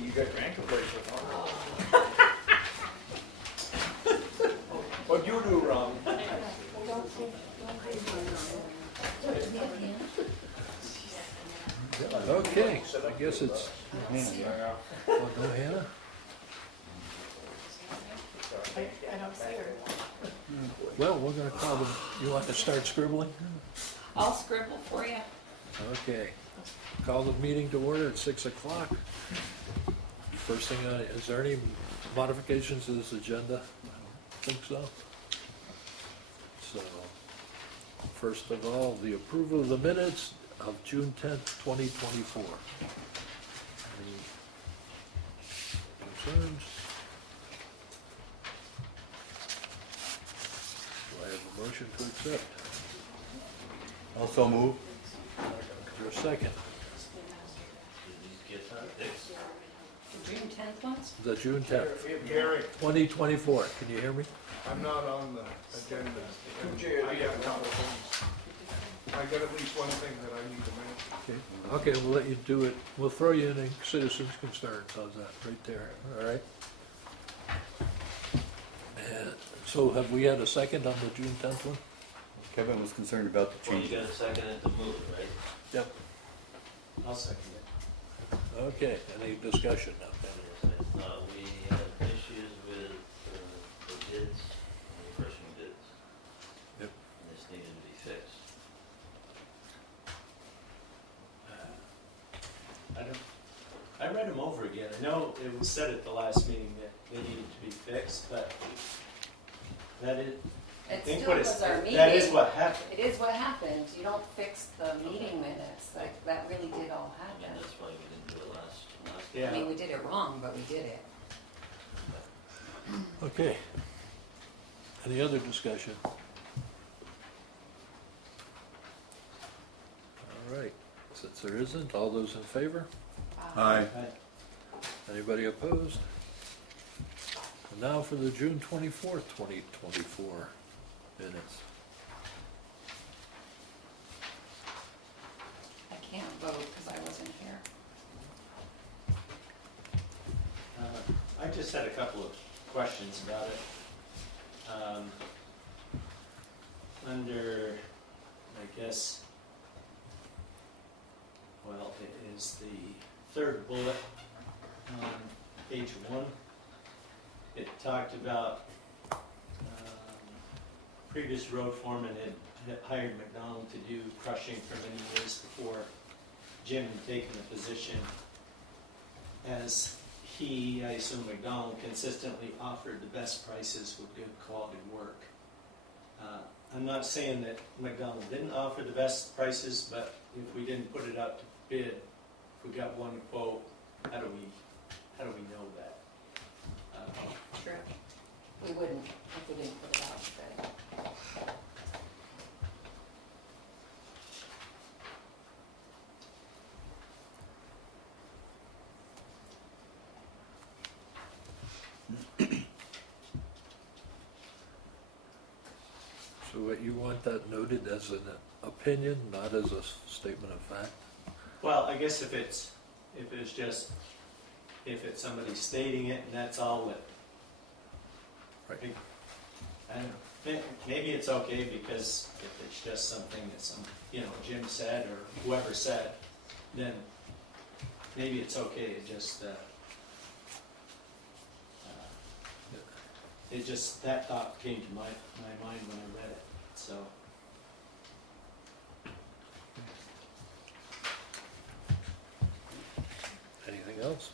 see you got your ankle bracelet on. What'd you do, Robin? Okay, I guess it's, Yeah. oh, no, Hannah? I don't see her. Well, we're gonna call them, you want to start scribbling? I'll scribble for you. Okay, call the meeting to order at 6 o'clock. First thing, is there any modifications to this agenda? I don't think so. So, first of all, the approval of the minutes of June 10th, 2024. Any concerns? Do I have a motion to accept? Also move. Is there a second? The June 10th ones? The June 10th, Gary, 2024. Can you hear me? I'm not on the agenda. two chairs, I you got a have couple of things. I got at least one thing that I need to mention. Okay, we'll let you do it. We'll throw you in citizens' concerns. How's that? Right there, all right? And so have we had a second on the June 10th one? Kevin was concerned about the Well, you change. got a second at the move, right? Yep. I'll second it. Okay, any discussion now? We had issues with the bids, the crushing bids. Yep. And this needed to be fixed. I read them over again. I know it was said at the last meeting that they needed to be fixed, but that is, I It think still what is, was our meeting. that is what happened. It is what happened. You don't fix the meeting minutes. Like, that really did all And happen. that's why we didn't do it last. I mean, Yeah, we did it wrong, but we did it. Okay. Any other discussion? All right, since there isn't, all those in favor? Aye. Anybody opposed? And now for the June 24th, 2024 minutes. I can't vote because I wasn't here. I just had a couple of questions about it. Under, I guess, well, it is the third bullet on page 1. It talked about previous road foreman had hired McDonald to do crushing for many years before Jim had taken the position, as he, I assume McDonald, consistently offered the best prices with good quality work. I'm not saying that McDonald didn't offer the best prices, but if we didn't put it out to bid, if we got one quote, how do we know that? True. We wouldn't if we didn't put it out, but So what, you want that noted as an opinion, not as a statement of fact? Well, I guess if it's somebody stating it and that's all that. Right. I don't know, maybe it's okay, because if it's just something that Jim said or whoever said, then maybe it's okay to just, that thought came to my mind when I read it, so. Anything else?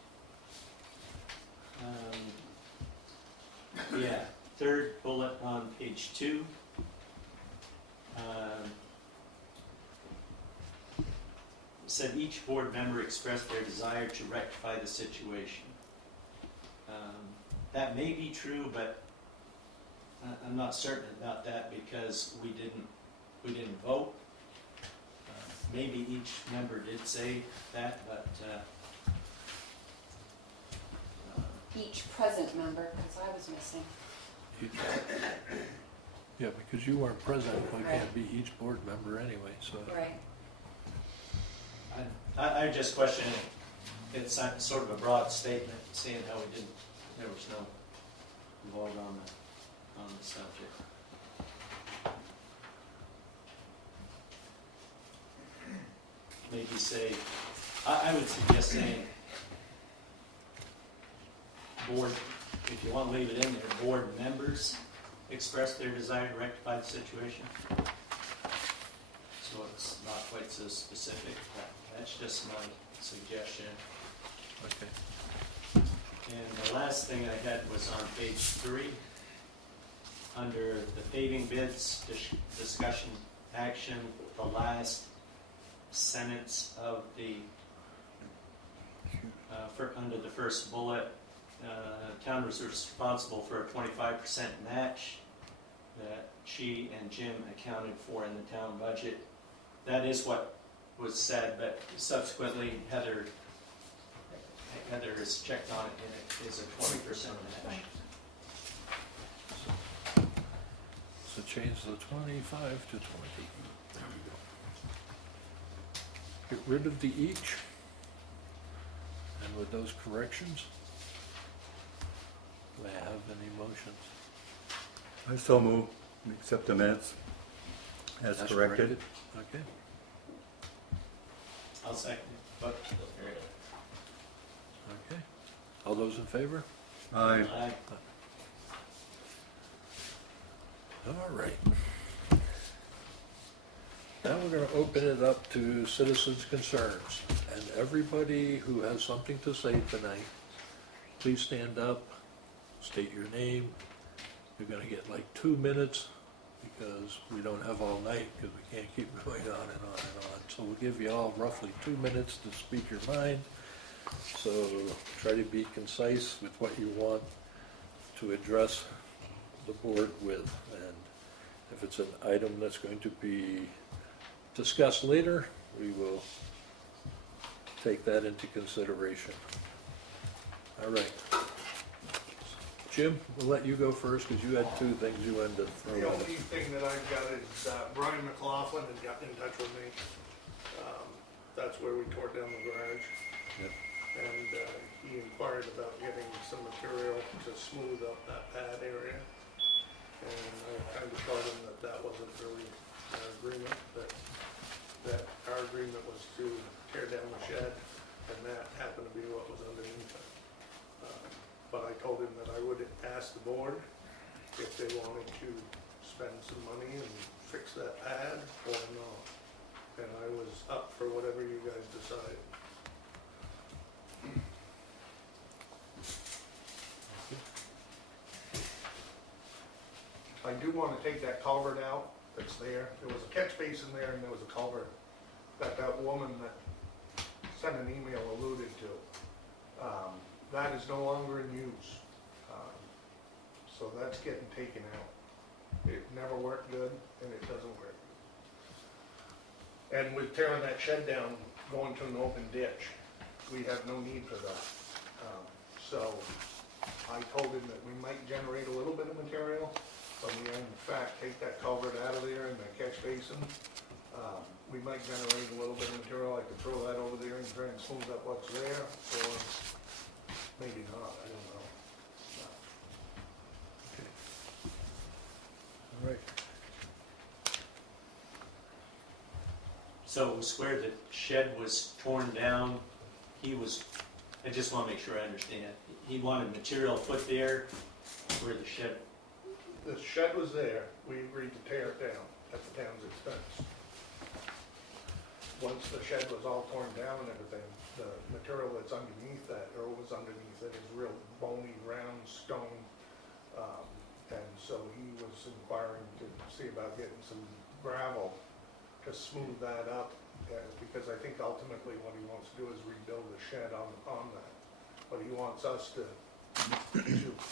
Yeah, third bullet on page 2. Said each board member expressed their desire to rectify the situation. That may be true, but I'm not certain about that because we didn't vote. Maybe each member did say that, but each present member, because I was missing. Yeah, because you weren't present, we can't be each board member anyway, so. Right. I just question it's sort of a broad statement, seeing how there was no vote on the subject. Maybe say, I would suggest saying, board, if you want to leave it in there, board members express their desire to rectify the situation. So it's not quite so specific, but that's just my suggestion. Okay. And the last thing I had was on page 3, under the paving bids, discussion action, the last sentence of the, under the first bullet, town was responsible for a 25% match that she and Jim accounted for in the town budget. That is what was said, but subsequently Heather has checked on it, and it is a 20% match. So change the 25 to 20. There we go. Get rid of the each. And with those corrections, do I have any motions? I so move, we accept the minutes as corrected. Okay. I'll second it, but Okay. All those in favor? Aye. I All right. Now we're going to open it up to citizens' concerns. And everybody who has something to say tonight, please stand up, state your name. You're going to get like 2 minutes because we don't have all night because we can't keep going on and on and on. So we'll give you all roughly 2 minutes to speak your mind. So try to be concise with what you want to address the board with. And if it's an item that's going to be discussed later, we will take that into consideration. All right. Jim, we'll let you go first because you had 2 things you wanted to throw The out. only thing that I've got is Brian McLaughlin had gotten in touch with me. That's where we tore down the garage. Yep. And he inquired about getting some material to smooth up that pad area. And I kind of told him that that wasn't really our agreement, that our agreement was to tear down the shed, and that happened to be what was underneath it. But I told him that I would ask the board if they wanted to spend some money and fix that pad or not. And I was up for whatever you guys decide. I do want to take that culvert out that's there. There was a catch basin there and there was a culvert that woman that sent an email alluded to. That is no longer in use. So that's getting taken out. It never worked good and it doesn't work. And with tearing that shed down, going to an open ditch, we have no need for that. So I told him that we might generate a little bit of material, but we in fact take that culvert out of there and that catch basin. We might generate a little bit of material. I could throw that over there and try and smooth up what's there, or maybe not, I don't know. Okay. All right. So it was where the shed was torn down, I just want to make sure I understand. He wanted material put there where the shed, The shed was there, we agreed to tear it down at the town's expense. Once the shed was all torn down and everything, the material that's underneath that, or was underneath it, is real bony, round stone. And so he was inquiring to see about getting some gravel to smooth that up, because I think ultimately what he wants to do is rebuild the shed on that. But he wants us to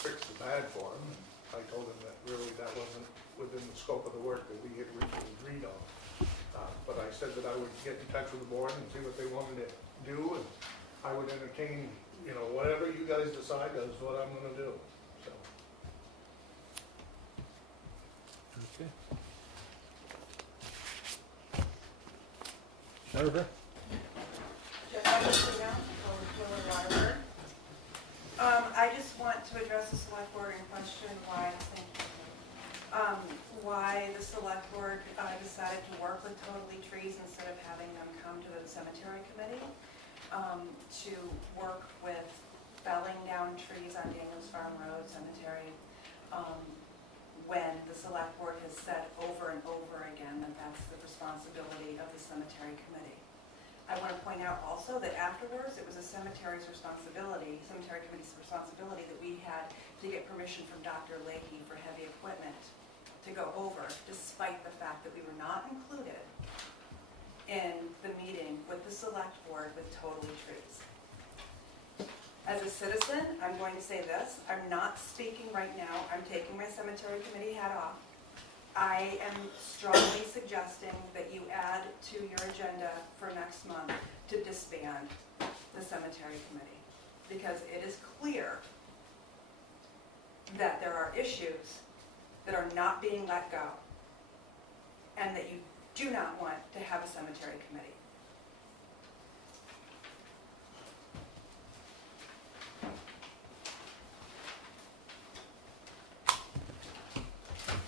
fix the pad for him. I told him that really that wasn't within the scope of the work that we had originally agreed on. But I said that I would get in touch with the board and see what they wanted to do, and I would entertain, whatever you guys decide is what I'm gonna do, so. Okay. Jennifer? Just have to sit down, or will just want to address the select board in question, why, thank you. Why the select board decided to work with Totally Trees instead of having them come to the cemetery committee, to work with felling down trees on Daniels Farm Road Cemetery, when the select board has said over and over again that that's the responsibility of the cemetery committee. I want to point out also that afterwards, it was a cemetery committee's responsibility that we had to get permission from Dr. Leahy for heavy equipment to go over, despite the fact that we were not included in the meeting with the select board with Totally Trees. As a citizen, I'm going to say this, I'm not speaking right now, I'm taking my cemetery committee hat off. I am strongly suggesting that you add to your agenda for next month to disband the cemetery committee, because it is clear that there are issues that are not being let go, and that you do not want to have a cemetery committee.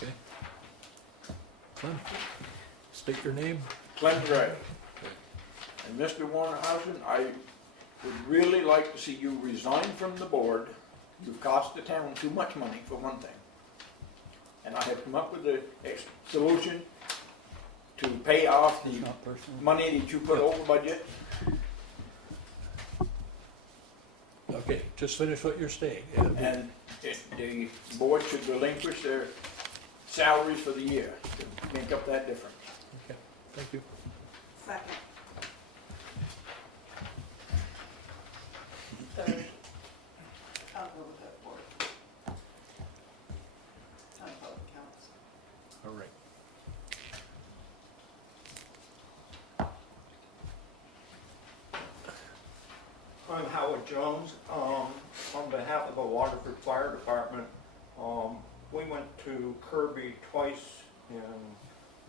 Okay. Clem, state your name. Clem Gray. And Mr. Warnerhausen, I would really like to see you resign from the board. You've cost the town too much money, for one thing. And I have come up with a solution to pay off the It's not personal. money that you put over budget. Okay, just finish what you're saying. Yeah, And the board should relinquish their salaries for the year to make up that difference. Okay, thank you. Second. Third. I'll go with that fourth. On both counts. All right. I'm Howard Jones. On behalf of the Waterford Fire Department, we went to Kirby twice in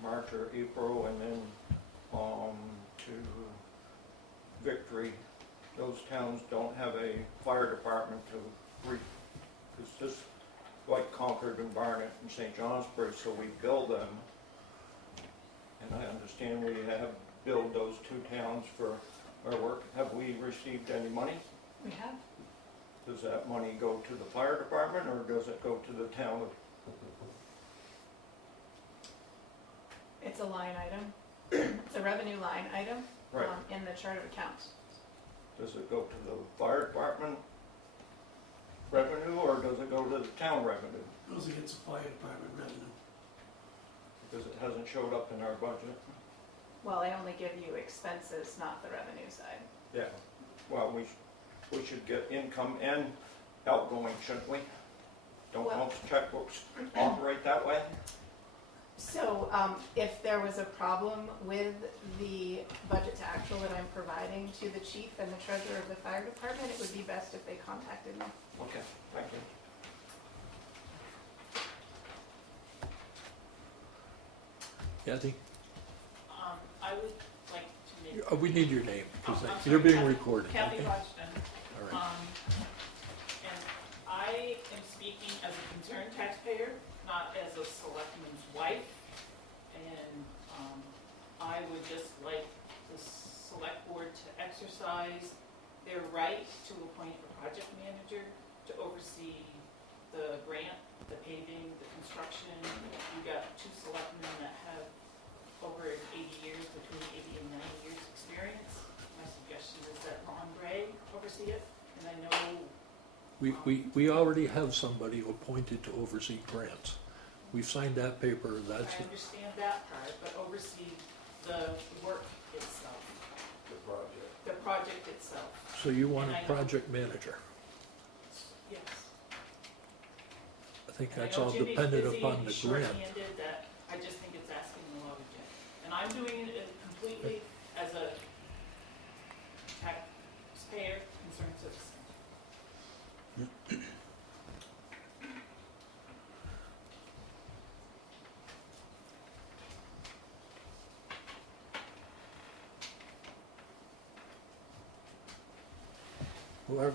March or April, and then to Victory. Those towns don't have a fire department it's just like Concord and Barnet and St. Johnsbury, so we bill them. And I understand we have billed those two towns for our work. Have we received any money? We have. Does that money go to the fire department, or does it go to the town? It's a line item. It's a revenue line item Right. in the chart of accounts. Does it go to the fire department revenue, or does it go to the town revenue? Goes against the fire department revenue. Because it hasn't showed up in our budget. Well, I only give you expenses, not the revenue side. Yeah, well, we should get income and outgoing, shouldn't we? Don't Well- most checkbooks operate that way? So if there was a problem with the budget to actual that I'm providing to the chief and the treasurer of the fire department, it would be best if they contacted me. Okay, thank you. Kathy, I would like to make. we need your name, because I'm you're sorry, being Kathy- recorded. Kathy okay? Hodgson. All right. And I am speaking as a concerned taxpayer, not as a selectman's wife. And I would just like the select board to exercise their right to appoint a project manager to oversee the grant, the paving, the construction. You've got two selectmen that have over 80 years, between 80 and 90 years experience. My suggestion is that Ron Gray oversee it, and I know. We already have somebody appointed to oversee grants. We've signed that paper, that's, I understand that part, but oversee the work itself, the project itself, so you want And a I know- project manager. yes. I think And I that's know all Jimmy's dependent busy upon and the he's grant. short-handed, that I just think it's asking a lot of Jim. And I'm doing it completely as a taxpayer, concerned citizen. Whoever,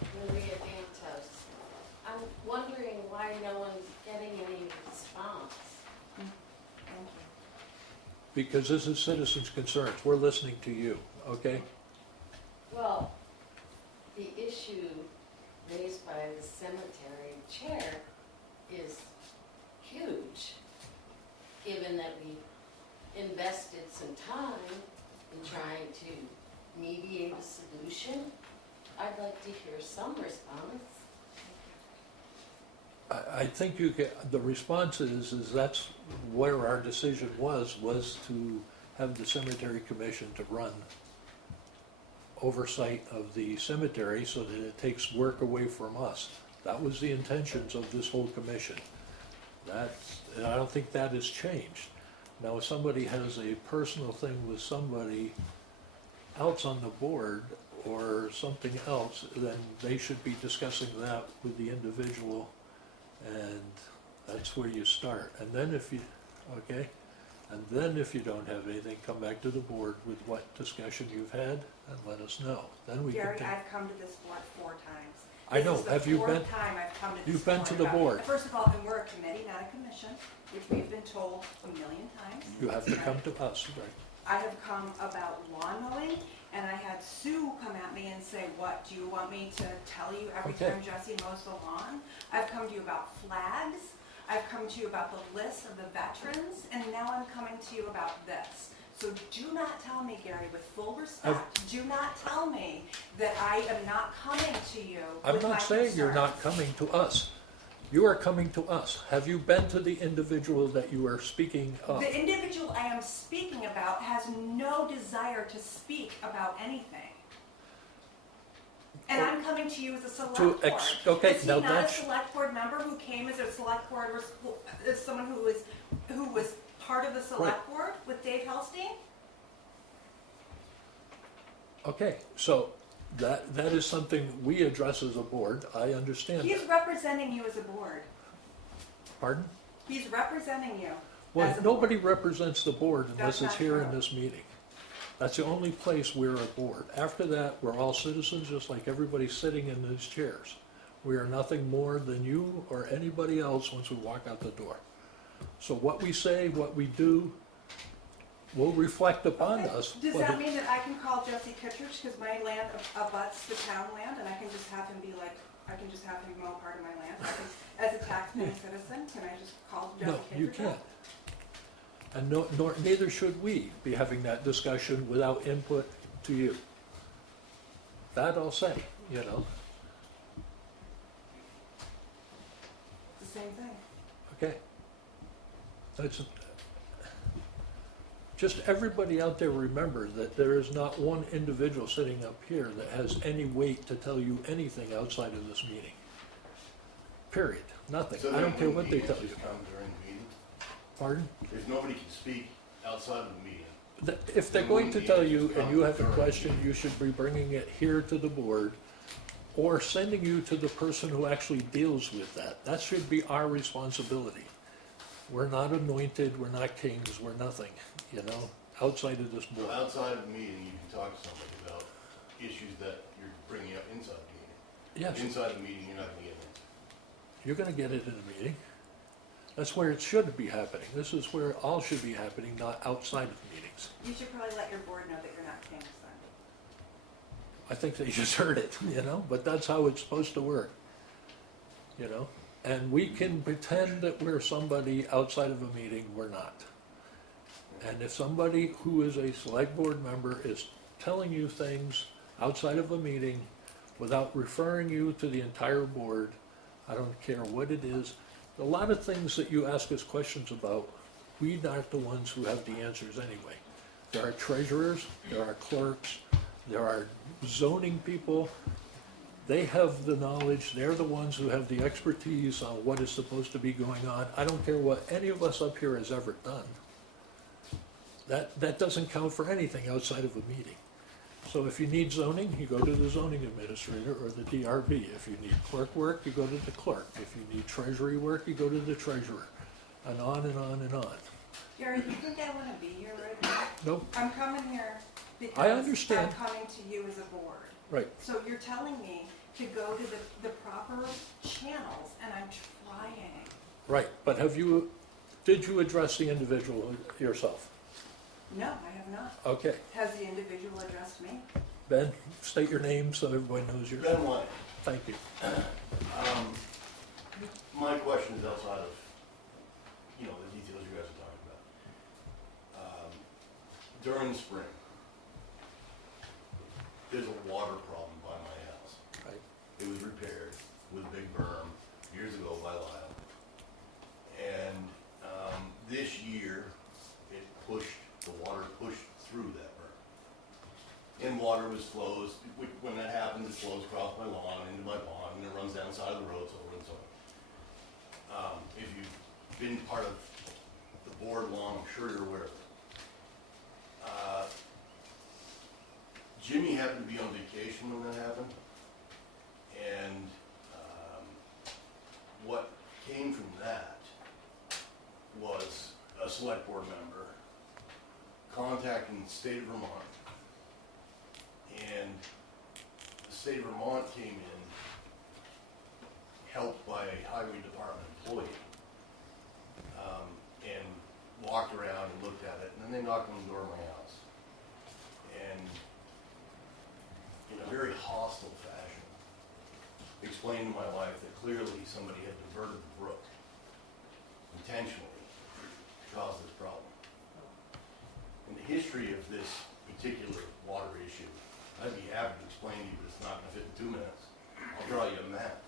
Maria Dantos. I'm wondering why no one's getting any response. Thank you. Because this is citizens' concerns, we're listening to you, okay? Well, the issue raised by the cemetery chair is huge, given that we invested some time in trying to mediate a solution. I'd like to hear some response. I think you get, the response is that's where our decision was to have the cemetery commission to run oversight of the cemetery so that it takes work away from us. That was the intentions of this whole commission. And I don't think that has changed. Now, if somebody has a personal thing with somebody else on the board or something else, then they should be discussing that with the individual, and that's where you start. And then if you, okay, and then if you don't have anything, come back to the board with what discussion you've had and let us know. Then we can Gary, take. I've come to this board 4 times. I know. This is Have you the been? 4th time I've come to this You've been to the about- board. First of all, and we're a committee, not a commission, which we've been told a million times. You have to come to us, right? I have come about lawn mowing, and I had Sue come at me and say, what, do you want me to tell you every Okay. time Jesse mows the lawn? I've come to you about flags, I've come to you about the list of the veterans, and now I'm coming to you about this. So do not tell me, Gary, with full respect, do not tell me that I am not coming to you I'm with my not saying you're not concerns. coming to us. You are coming to us. Have you been to the individual that you are speaking of? The individual I am speaking about has no desire to speak about anything. And I'm coming to you as a select To board. okay, Is he now not a that's- select board member who came as a select board, as someone who was part of the select board with Dave Helstein? Okay, so that is something we address as a board. I understand He's that. representing you as a board. Pardon? He's representing you. Well, as a nobody represents the board unless That's it's not here in true. this meeting. That's the only place we're a board. After that, we're all citizens, just like everybody sitting in these chairs. We are nothing more than you or anybody else once we walk out the door. So what we say, what we do, will reflect upon Okay. us. Does but that it- mean that I can call Jesse Kittredge, because my land abuts the town land, and I can just have him be like, I can just have him mow part of my land? As a taxpaying citizen, can I just call Jesse No, Kittredge? you can't. And neither should we be having that discussion without input to you. That I'll say, you know, It's the same thing. okay. That's, just everybody out there remember that there is not one individual sitting up here that has any weight to tell you anything outside of this meeting. Period. Nothing. So I then don't care when what the they tell answers you. come during the meeting, Pardon? if nobody can speak outside of the meeting, If they're Then going when to the tell you answers and come you have a during the question, meeting. you should be bringing it here to the board or sending you to the person who actually deals with that. That should be our responsibility. We're not anointed, we're not kings, we're nothing, you know, outside of this board. outside of the meeting, you can talk to somebody about issues that you're bringing up inside the meeting. Yes, Inside the meeting, you're not gonna get an answer. you're gonna get it in a meeting. That's where it should be happening. This is where all should be happening, not outside of meetings. You should probably let your board know that you're not king's son. I think they just heard it, you know, but that's how it's supposed to work, you know? And we can pretend that we're somebody outside of a meeting, we're not. And if somebody who is a select board member is telling you things outside of a meeting without referring you to the entire board, I don't care what it is, a lot of things that you ask us questions about, we aren't the ones who have the answers anyway. There are treasurers, there are clerks, there are zoning people. They have the knowledge, they're the ones who have the expertise on what is supposed to be going on. I don't care what any of us up here has ever done. That doesn't count for anything outside of a meeting. So if you need zoning, you go to the zoning administrator or the DRB. If you need clerk work, you go to the clerk. If you need treasury work, you go to the treasurer. And on and on and on. Gary, you think I want to be here right now? Nope, I'm coming here because I understand. I'm coming to you as a board. right. So you're telling me to go to the proper channels, and I'm trying. Right, but did you address the individual yourself? No, I have not. Okay, Has the individual addressed me? Ben, state your name so everybody knows your. Ben White, Thank you. my question is outside of, the details you guys are talking about. During the spring, there's a water problem by my house. Right. It was repaired with a big berm years ago by Lyle. And this year, the water pushed through that berm. And water flows, when that happens, it flows across my lawn, into my pond, and it runs down the side of the road, so over and so on. If you've been part of the board long, I'm sure you're aware of it. Jimmy happened to be on vacation when that happened, and what came from that was a select board member contacting the state of Vermont, and the state of Vermont came in, helped by a highway department employee, and walked around and looked at it, and then they knocked on the door of my house. And in a very hostile fashion, explained to my wife that clearly somebody had diverted the brook intentionally to cause this problem. In the history of this particular water issue, I'd be happy to explain to you, but it's not going to fit in 2 minutes. I'll draw you a map.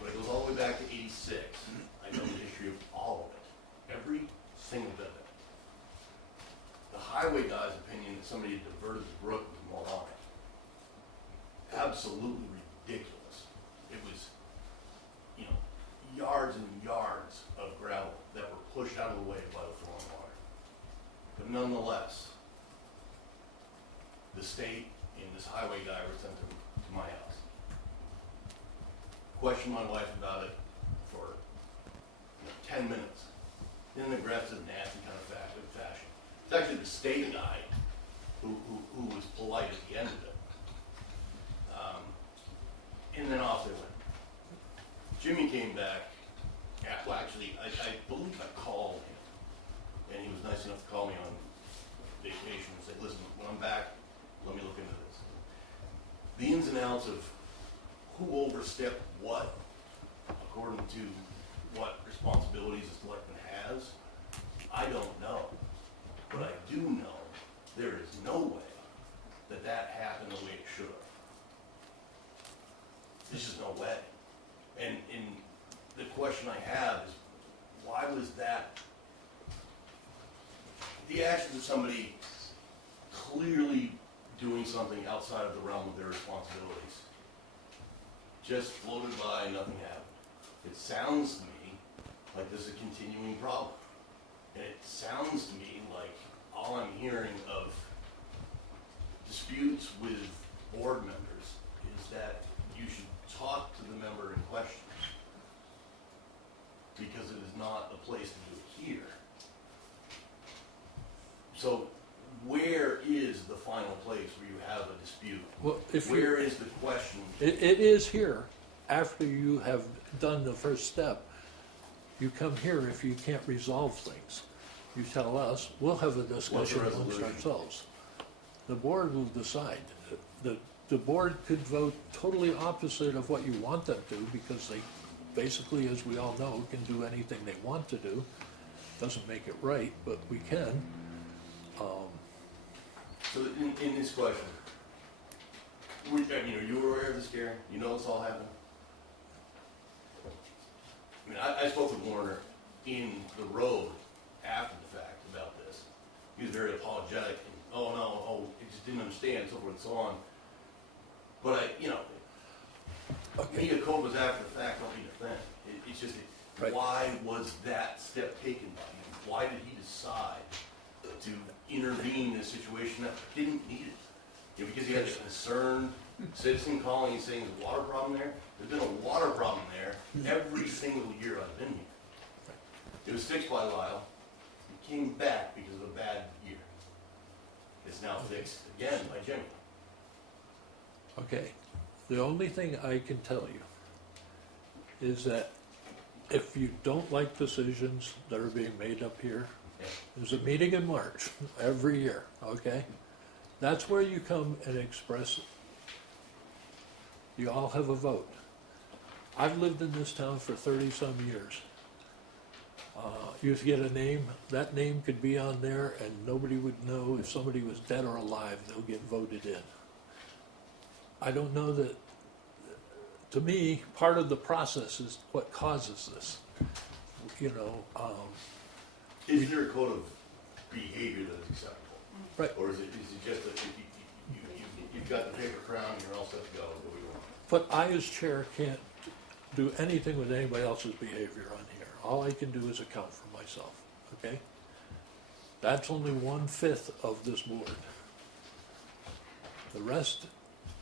But it goes all the way back to '86. I know the history of all of it, every single bit of it. The highway guy's opinion that somebody had diverted the brook was moronic. Absolutely ridiculous. It was, yards and yards of gravel that were pushed out of the way by the flowing water. But nonetheless, the state and this highway guy were sent to my house. Questioned my wife about it for 10 minutes in an aggressive, nasty kind of fashion. It's actually the state guy who was polite at the end of it. And then off they went. Jimmy came back. Well, actually, I believe I called him, and he was nice enough to call me on vacation and say, listen, when I'm back, let me look into this. The ins and outs of who overstepped what, according to what responsibilities the selectman has, I don't know. But I do know there is no way that happened the way it should have. There's just no way. And the question I have is, why was that? The actions of somebody clearly doing something outside of the realm of their responsibilities just floated by, nothing happened. It sounds to me like this is a continuing problem. And it sounds to me like all I'm hearing of disputes with board members is that you should talk to the member in question, because it is not a place to do it here. So where is the final place where you have a dispute? Well, Where is the question? It is here. After you have done the first step, you come here if you can't resolve things. You tell us, we'll have a discussion amongst resolution? ourselves. The board will decide. The board could vote totally opposite of what you want them to, because they basically, as we all know, can do anything they want to do. Doesn't make it right, but we can. So in this question, you were aware of this, Gary? You know this all happened? I mean, I spoke with Warner in the road after the fact about this. He was very apologetic, and he just didn't understand, so forth and so on. But me, a code was after the fact, don't mean a thing. It's just, Right. Why was that step taken by him? Why did he decide to intervene in a situation that didn't need it? Because he had a concerned citizen calling and saying there's a water problem there. There's been a water problem there every single year I've been here. It was fixed by Lyle. It came back because of a bad year. It's now fixed again by Jimmy. Okay, The only thing I can tell you is that if you don't like decisions that are being made up here, Yeah. there's a meeting in March every year, okay? That's where you come and express it. You all have a vote. I've lived in this town for 30-some years. You get a name, that name could be on there and nobody would know if somebody was dead or alive, they'll get voted in. I don't know that, to me, part of the process is what causes this. You know, Is there a code of behavior that is acceptable? Right. Or is it just that you've got the paper crown, you're all set to go, do what you want? but I as chair can't do anything with anybody else's behavior on here. All I can do is account for myself, okay? That's only 1/5 of this board. The rest,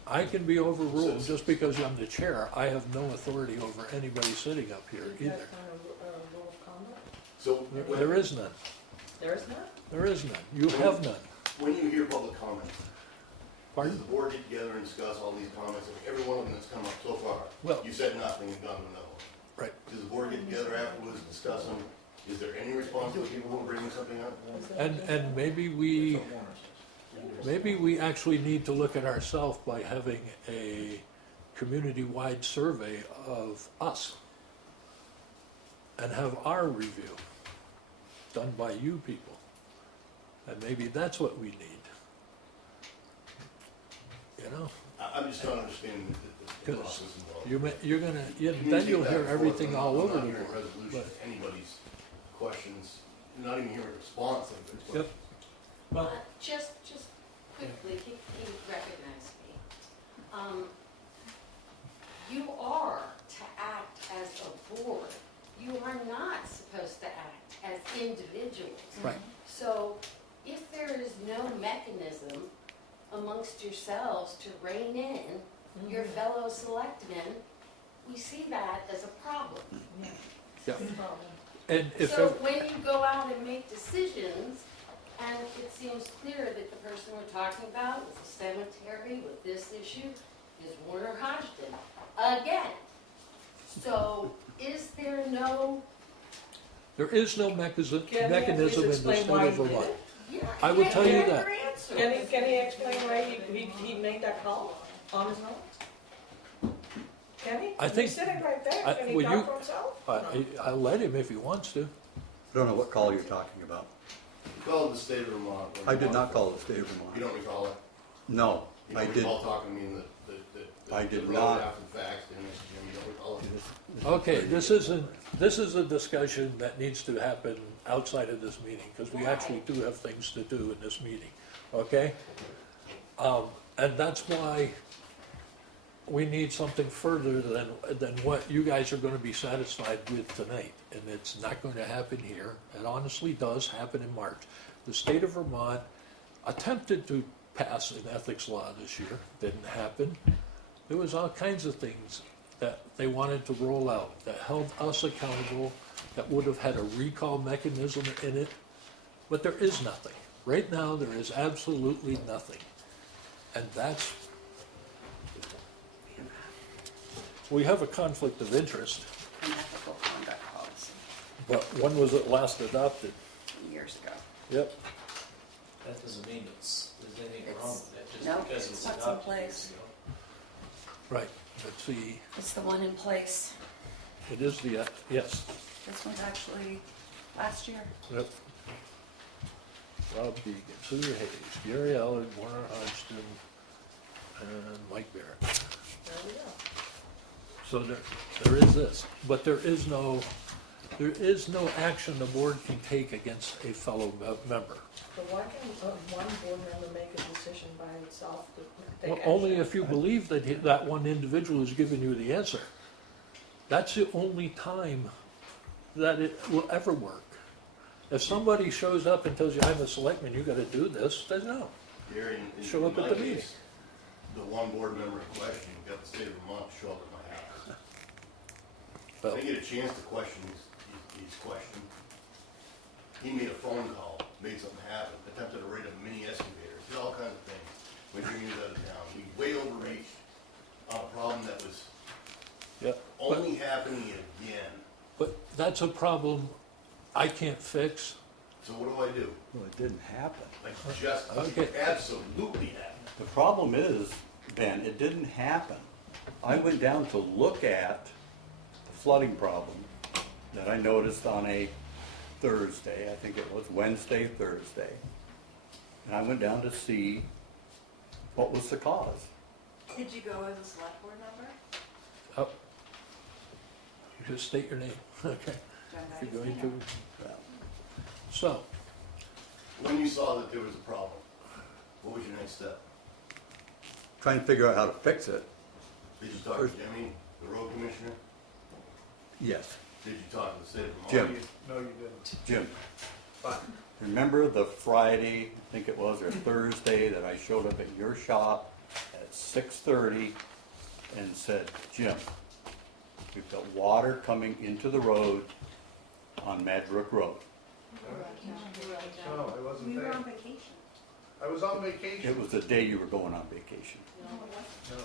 I can be overruled just because I'm the chair. I have no authority over anybody sitting up here either. rule of conduct? So There is none. There is none? There is none. You have none. when you hear public comments, does Pardon? the board get together and discuss all these comments, of every one of them that's come up so far? Well- You said nothing and gone to another one. Right. Does the board get together afterwards and discuss them? Is there any response to people who are bringing something up? And maybe we actually need to look at ourselves by having a community-wide survey of us and have our review done by you people. And maybe that's what we need. You know, I'm just trying to understand the process involved. then you'll hear everything all over the I'm not hearing a board. resolution But- to anybody's questions, not even hearing a response of their Yep. questions. Well, Just quickly, he recognized me. You are to act as a board. You are not supposed to act as individuals. Right. So if there is no mechanism amongst yourselves to rein in your fellow selectmen, we see that as a problem. Yeah. And if, So when you go out and make decisions, and it seems clear that the person we're talking about with the cemetery, with this issue, is Warner Hodgson, again. So is there no, there is no mechanism Can you mechanism in the please state explain why of he did Vermont. it? yeah, I would can't tell you get that. your answer. Can he explain why he made that call on his own? Can he? I think- He's sitting right there, I- can he will you- talk for himself? I'll let him if he wants to. I don't know what call you're talking about. You called the state of Vermont. I did not call the state of You Vermont. don't recall it? No, You I don't did. recall talking to me in the I did road not. after the fact, and Mr. Jim, you don't recall it? Okay, this is a discussion that needs to happen outside of this meeting, because we actually do have things to do in this meeting, okay? And that's why we need something further than what you guys are gonna be satisfied with tonight. And it's not going to happen here. It honestly does happen in March. The state of Vermont attempted to pass an ethics law this year, didn't happen. There was all kinds of things that they wanted to roll out that held us accountable, that would have had a recall mechanism in it, but there is nothing. Right now, there is absolutely nothing. And that's, we have a conflict of interest, An ethical conduct policy but when was it last adopted? years ago. Yep. That doesn't mean there's anything wrong with it, just No, because it's it's what's in adopted place. years ago. Right, let's see, It's the one in place. it is the, yes, This one's actually last year. yep. Rob Deegan, Sue Hayes, Gary Allen, Warner Hodgson, and Mike Barrett. There we go. So there is this, but there is no action the board can take against a fellow member. But why can one board member make a decision by itself to take Well, action? only if you believe that that one individual has given you the answer. That's the only time that it will ever work. If somebody shows up and tells you, I'm a selectman, you gotta do this, then no. Here in Show up my at the case, meeting. The one board member in question got the state of Vermont to show up at my house. Well, I didn't get a chance to question his question. He made a phone call, made something happen, attempted to ride a mini excavator, did all kinds of things. When he was out of town, he way overreached. on a problem that was Yeah. only happening again. But that's a problem I can't fix. So what do I do? Well, it didn't happen. Like, just Okay. absolutely happen. The problem is, Ben, it didn't happen. I went down to look at the flooding problem that I noticed on a Thursday, I think it was Wednesday, Thursday. And I went down to see what was the cause. Did you go as a select board member? Oh. You just state your name, okay? John If you're Davies? going to, so, When you saw that there was a problem, what was your next step? Trying to figure out how to fix it. Did you talk to Jimmy, the road commissioner? Yes. Did you talk to the state of Jim. Vermont? No, you didn't. Jim, But remember the Friday, I think it was, or Thursday, that I showed up at your shop at 6:30 and said, Jim, we've got water coming into the road on Madbrook Road. no, I wasn't We were there. on vacation. I was on vacation. It was the day you were going on vacation. No.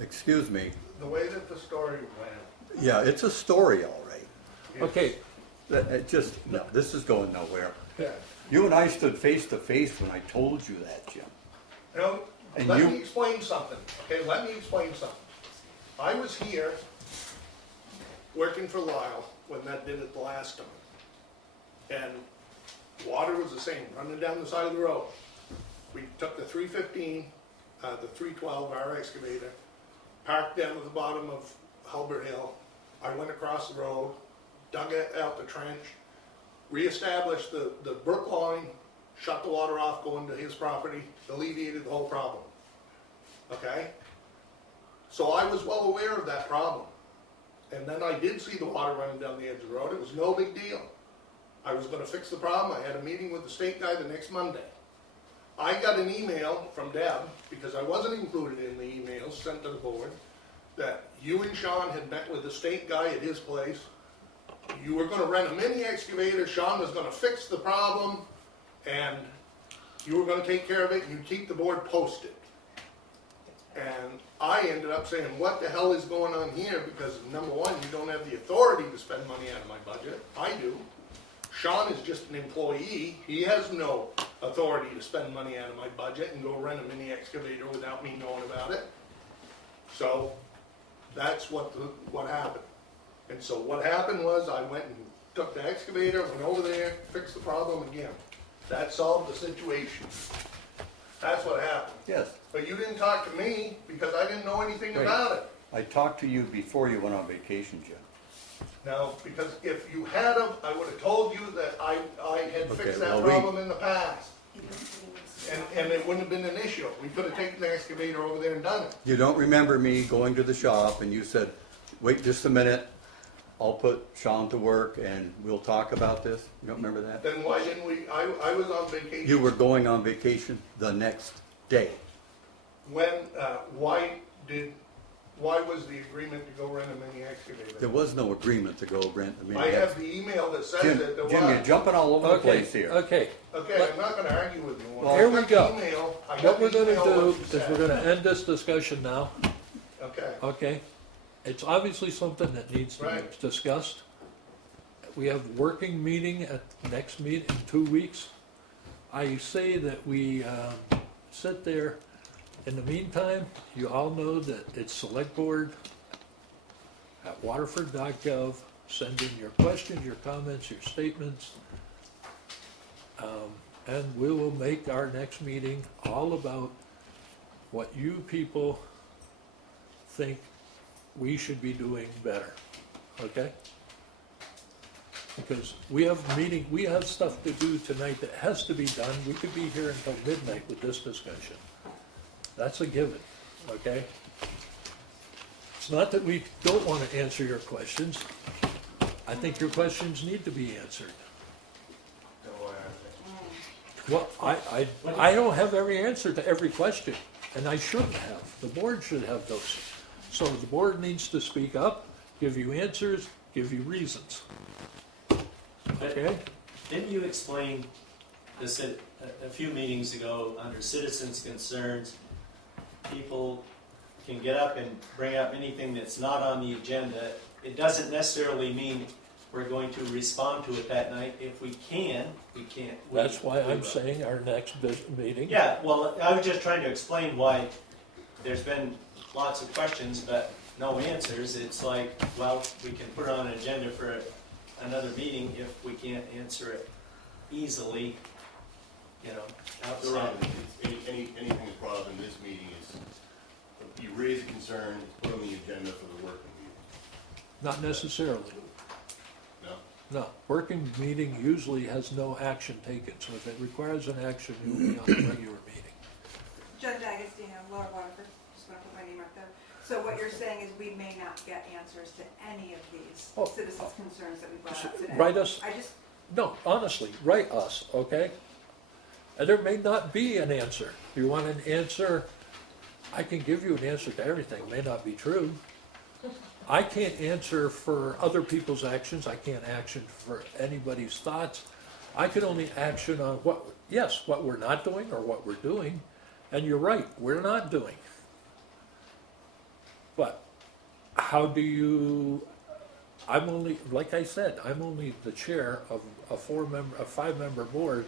Excuse me. The way that the story went. Yeah, it's a story, all right. is- okay, It just, no, this is going nowhere. Yeah. You and I stood face to face when I told you that, Jim. No, And let you- me explain something, okay, let me explain something. I was here, working for Lyle, when that did it the last time. And water was the same, running down the side of the road. We took the 315, the 312, our excavator, parked down at the bottom of Hulbert Hill. I went across the road, dug out the trench, reestablished the brook line, shut the water off going to his property, alleviated the whole problem. Okay? So I was well aware of that problem. And then I did see the water running down the edge of the road. It was no big deal. I was gonna fix the problem. I had a meeting with the state guy the next Monday. I got an email from Deb, because I wasn't included in the emails sent to the board, that you and Sean had met with the state guy at his place. You were gonna rent a mini excavator, Sean was gonna fix the problem, and you were gonna take care of it, and you'd keep the board posted. And I ended up saying, what the hell is going on here? Because number one, you don't have the authority to spend money out of my budget. I do. Sean is just an employee. He has no authority to spend money out of my budget and go rent a mini excavator without me knowing about it. So that's what happened. And so what happened was I went and took the excavator, went over there, fixed the problem again. That solved the situation. That's what happened. Yes. But you didn't talk to me because I didn't know anything Right. about it. I talked to you before you went on vacation, Jim. Now, because if you had have, I would have told you that I had Okay, fixed well, that we- problem in the past. And it wouldn't have been an issue. We could have taken the excavator over there and done it. You don't remember me going to the shop and you said, wait just a minute, I'll put Sean to work and we'll talk about this? You don't remember that? Then why didn't we, I was on vacation. You were going on vacation the next day. When, why was the agreement to go rent a mini excavator? There was no agreement to go rent a mini. I have the email that says Jim, that there was. Jim, you're jumping all over the okay, place here. okay. Okay, I'm not gonna argue with you. When I Here we got the go. email, I got What we're the gonna email do what you is said. we're gonna end this discussion now, Okay, okay? It's obviously something that needs to be Right. discussed. We have working meeting at next meet in 2 weeks. I say that we sit there. In the meantime, you all know that it's Selectboard at waterford.gov. Send in your questions, your comments, your statements. And we will make our next meeting all about what you people think we should be doing better, okay? Because we have stuff to do tonight that has to be done. We could be here until midnight with this discussion. That's a given, okay? It's not that we don't want to answer your questions. I think your questions need to be answered. Well, I don't have every answer to every question, and I shouldn't have. The board should have those. So the board needs to speak up, give you answers, give you reasons. Okay? Didn't you explain this at a few meetings ago under citizens' concerns? People can get up and bring up anything that's not on the agenda. It doesn't necessarily mean we're going to respond to it that night. If we can, we can't. That's why we I'm will. saying our next meeting. Yeah, well, I was just trying to explain why there's been lots of questions, but no answers. It's like, well, we can put it on an agenda for another meeting if we can't answer it easily, you know, So Rob, outside. anything that's brought up in this meeting is, you raise a concern, it's put on the agenda for the working meeting. Not necessarily. No? No, working meeting usually has no action taken, so if it requires an action, it will be on the regular meeting. Jen D'Agostino, Lower Waterford, just want to put my name up there. So what you're saying is we may not get answers to any of these Oh. citizens' concerns that we brought up today. Write us, I just, no, honestly, write us, okay? And there may not be an answer. You want an answer, I can give you an answer to everything, may not be true. I can't answer for other people's actions, I can't action for anybody's thoughts. I can only action on what, yes, what we're not doing or what we're doing. And you're right, we're not doing. But how do you, I'm only, like I said, I'm only the chair of a five-member board.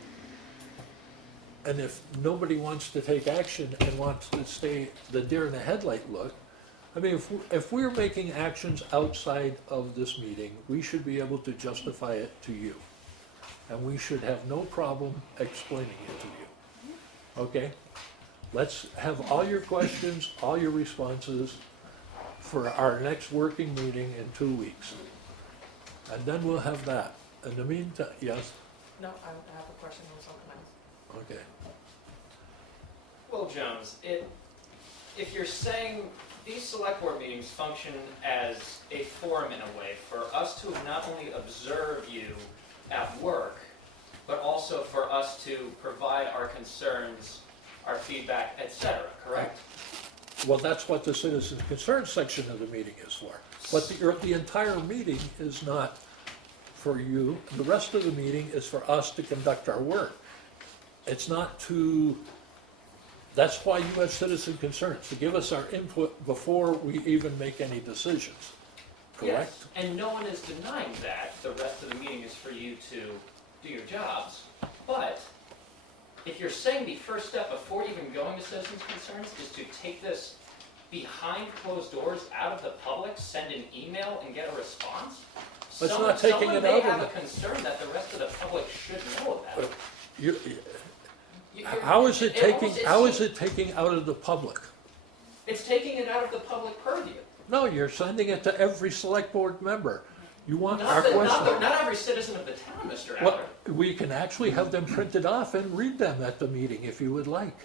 And if nobody wants to take action and wants to stay the deer in the headlight look, I mean, if we're making actions outside of this meeting, we should be able to justify it to you. And we should have no problem explaining it to you. Okay? Let's have all your questions, all your responses for our next working meeting in 2 weeks. And then we'll have that. In the meantime, yes? No, I have a question on something else. Okay. Well, Jones, if you're saying these select board meetings function as a forum in a way for us to not only observe you at work, but also for us to provide our concerns, our feedback, etc., correct? Well, that's what the citizen concern section of the meeting is for. But the entire meeting is not for you. The rest of the meeting is for us to conduct our work. It's not to, that's why you have citizen concerns, to give us our input before we even make any decisions. Correct? Yes, and no one is denying that. The rest of the meeting is for you to do your jobs. But if you're saying the first step before even going to citizens' concerns is to take this behind closed doors out of the public, send an email and get a response, It's someone, not taking someone it may out have of a concern that the rest of the public should know about. How is it taking, almost- how is it taking out of the public? It's taking it out of the public purview. No, you're sending it to every select board member. You want our question. Not every citizen of the town, Mr. Well, Adler. we can actually have them printed off and read them at the meeting if you would like.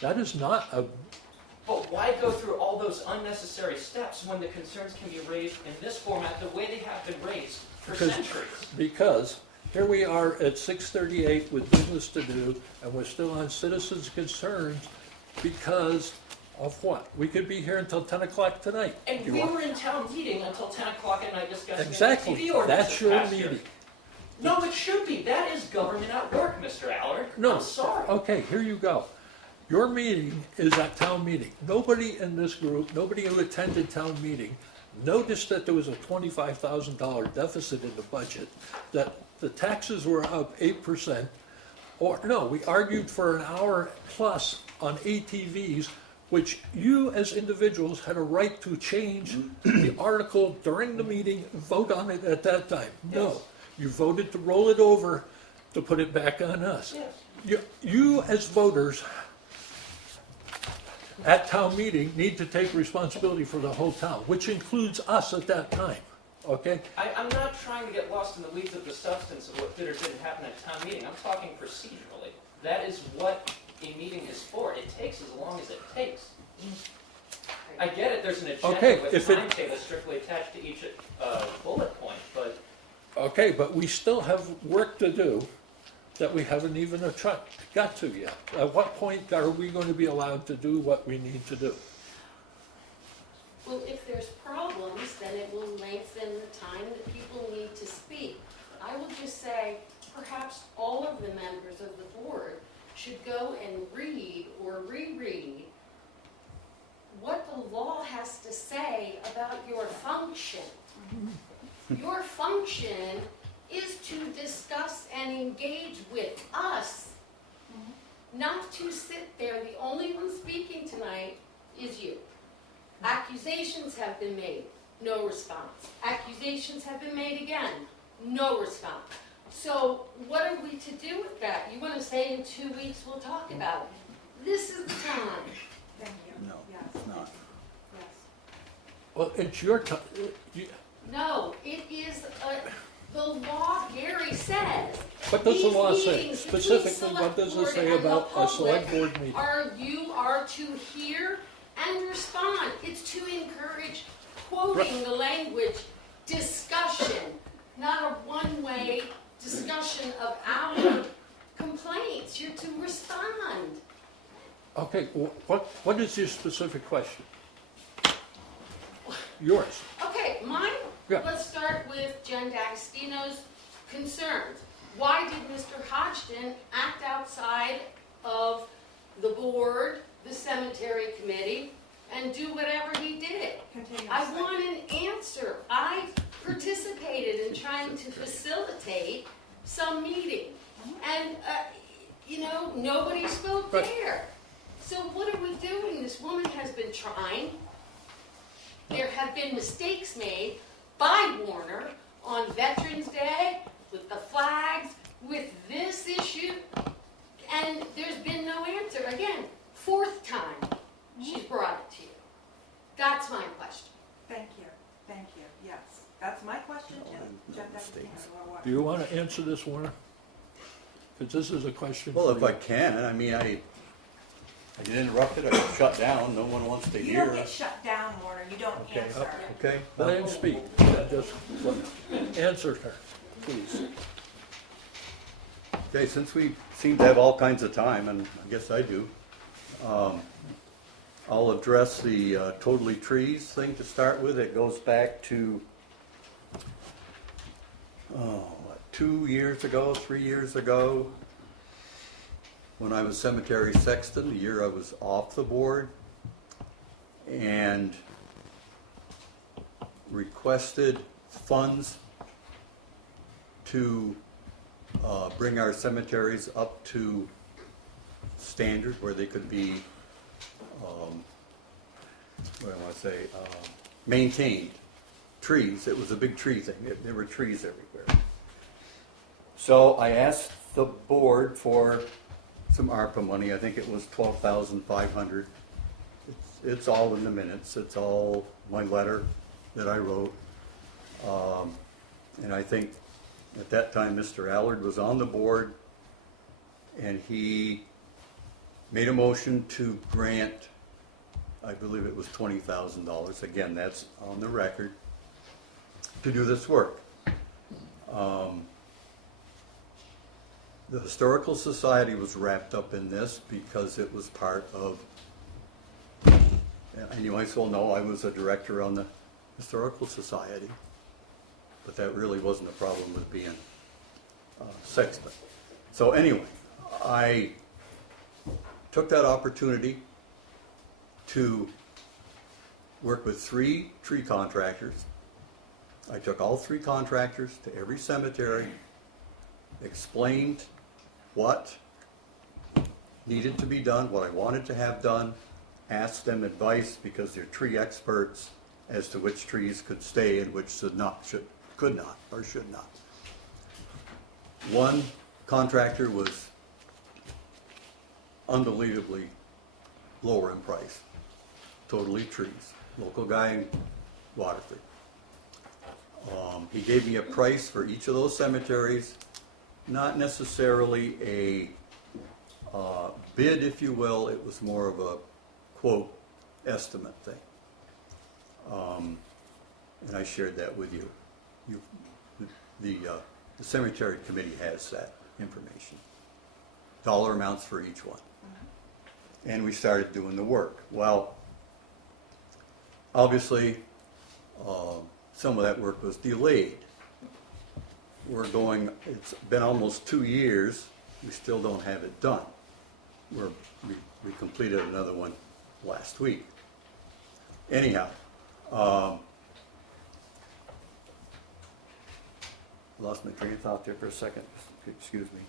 That is not a, But why go through all those unnecessary steps when the concerns can be raised in this format the way they have been raised for centuries? because here we are at 6:38 with business to do, and we're still on citizens' concerns because of what? We could be here until 10 o'clock tonight. And You we want- were in town meeting until 10 o'clock at night discussing Exactly, the TV ordinance that's this your past year. meeting. No, it should be. That is government at work, Mr. Aller. No, I'm sorry. okay, here you go. Your meeting is at town meeting. Nobody in this group, nobody who attended town meeting noticed that there was a $25,000 deficit in the budget, that the taxes were up 8%, or, no, we argued for an hour plus on ATVs, which you as individuals had a right to change the article during the meeting, vote on it at that time. No, Yes. you voted to roll it over to put it back on us. Yes. You as voters at town meeting need to take responsibility for the whole town, which includes us at that time, okay? I'm not trying to get lost in the weeds of the substance of what did or didn't happen at town meeting. I'm talking procedurally. That is what a meeting is for. It takes as long as it takes. I get it, there's an Okay, agenda with if it- timetables strictly attached to each bullet point, but Okay, but we still have work to do that we haven't even got to yet. At what point are we going to be allowed to do what we need to do? Well, if there's problems, then it will lengthen the time that people need to speak. I will just say, perhaps all of the members of the board should go and read or reread what the law has to say about your function. Your function is to discuss and engage with us, not to sit there. The only one speaking tonight is you. Accusations have been made, no response. Accusations have been made again, no response. So what are we to do with that? You want to say in 2 weeks we'll talk about it? This is the time. Thank you. No, Yes. it's not. Yes. Well, it's your time. No, it is, the law, Gary says. What does the these law say? meetings between Specifically, what does it select say board and the about a select public board meeting? You are to hear and respond. It's to encourage quoting the language, discussion, not a one-way discussion of our complaints. You're to respond. Okay, what is your specific question? Yours. Okay, mine, Yeah. let's start with Jen D'Agostino's concerns. Why did Mr. Hodgson act outside of the board, the cemetery committee, and do whatever he did? Continue. I want an answer. I participated in trying to facilitate some meeting, and, nobody spoke Right. there. So what are we doing? This woman has been trying. There have been mistakes made by Warner on Veterans Day, with the flags, with this issue, and there's been no answer. Again, 4th time she's brought it to you. That's my question. Thank you. Thank you. Yes. That's my question, and Jeff D'Agostino, what? Do you want to answer this, Warner? Because this is a question Well, for if I you. can, I mean, I get interrupted, I get shut down, no one wants to You hear. don't get shut down, Warner. You don't Okay, answer. okay. Let him speak. Just answer her, please. Okay, since we seem to have all kinds of time, and I guess I do, I'll address the totally trees thing to start with. It goes back to, 2 years ago, 3 years ago, when I was cemetery sexton, the year I was off the board, and requested funds to bring our cemeteries up to standard where they could be, what do I want to say, maintained. Trees, it was a big tree thing, there were trees everywhere. So I asked the board for some ARPA money, I think it was $12,500. It's all in the minutes, it's all my letter that I wrote. And I think at that time, Mr. Allard was on the board, and he made a motion to grant, I believe it was $20,000, again, that's on the record, to do this work. The Historical Society was wrapped up in this because it was part of, and you might as well know, I was a director on the Historical Society, but that really wasn't a problem with being sexton. So anyway, I took that opportunity to work with 3 tree contractors. I took all 3 contractors to every cemetery, explained what needed to be done, what I wanted to have done, asked them advice because they're tree experts as to which trees could stay and which could not or should not. One contractor was unbelievably lower in price, totally trees, local guy in Waterford. He gave me a price for each of those cemeteries, not necessarily a bid, if you will, it was more of a quote estimate thing. And I shared that with you. The cemetery committee has that information. Dollar amounts for each one. And we started doing the work. Well, obviously, some of that work was delayed. It's been almost 2 years, we still don't have it done. We completed another one last week. anyhow, lost my train of thought there for a second, excuse me.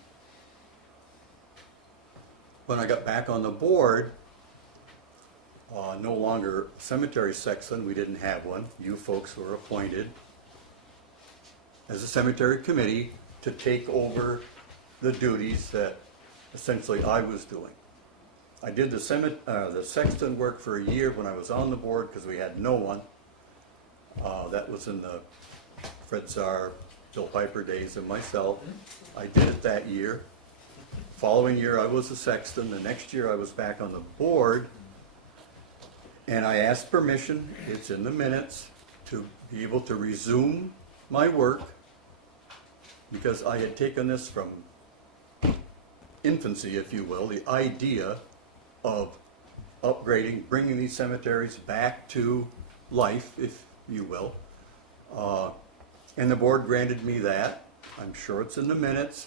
When I got back on the board, no longer cemetery sexton, we didn't have one. You folks were appointed as a cemetery committee to take over the duties that essentially I was doing. I did the sexton work for a year when I was on the board because we had no one. That was in the Fred Czar, Bill Piper days and myself. I did it that year. Following year I was a sexton. The next year I was back on the board and I asked permission, it's in the minutes, to be able to resume my work because I had taken this from infancy, if you will, the idea of upgrading, bringing these cemeteries back to life, if you will. And the board granted me that. I'm sure it's in the minutes.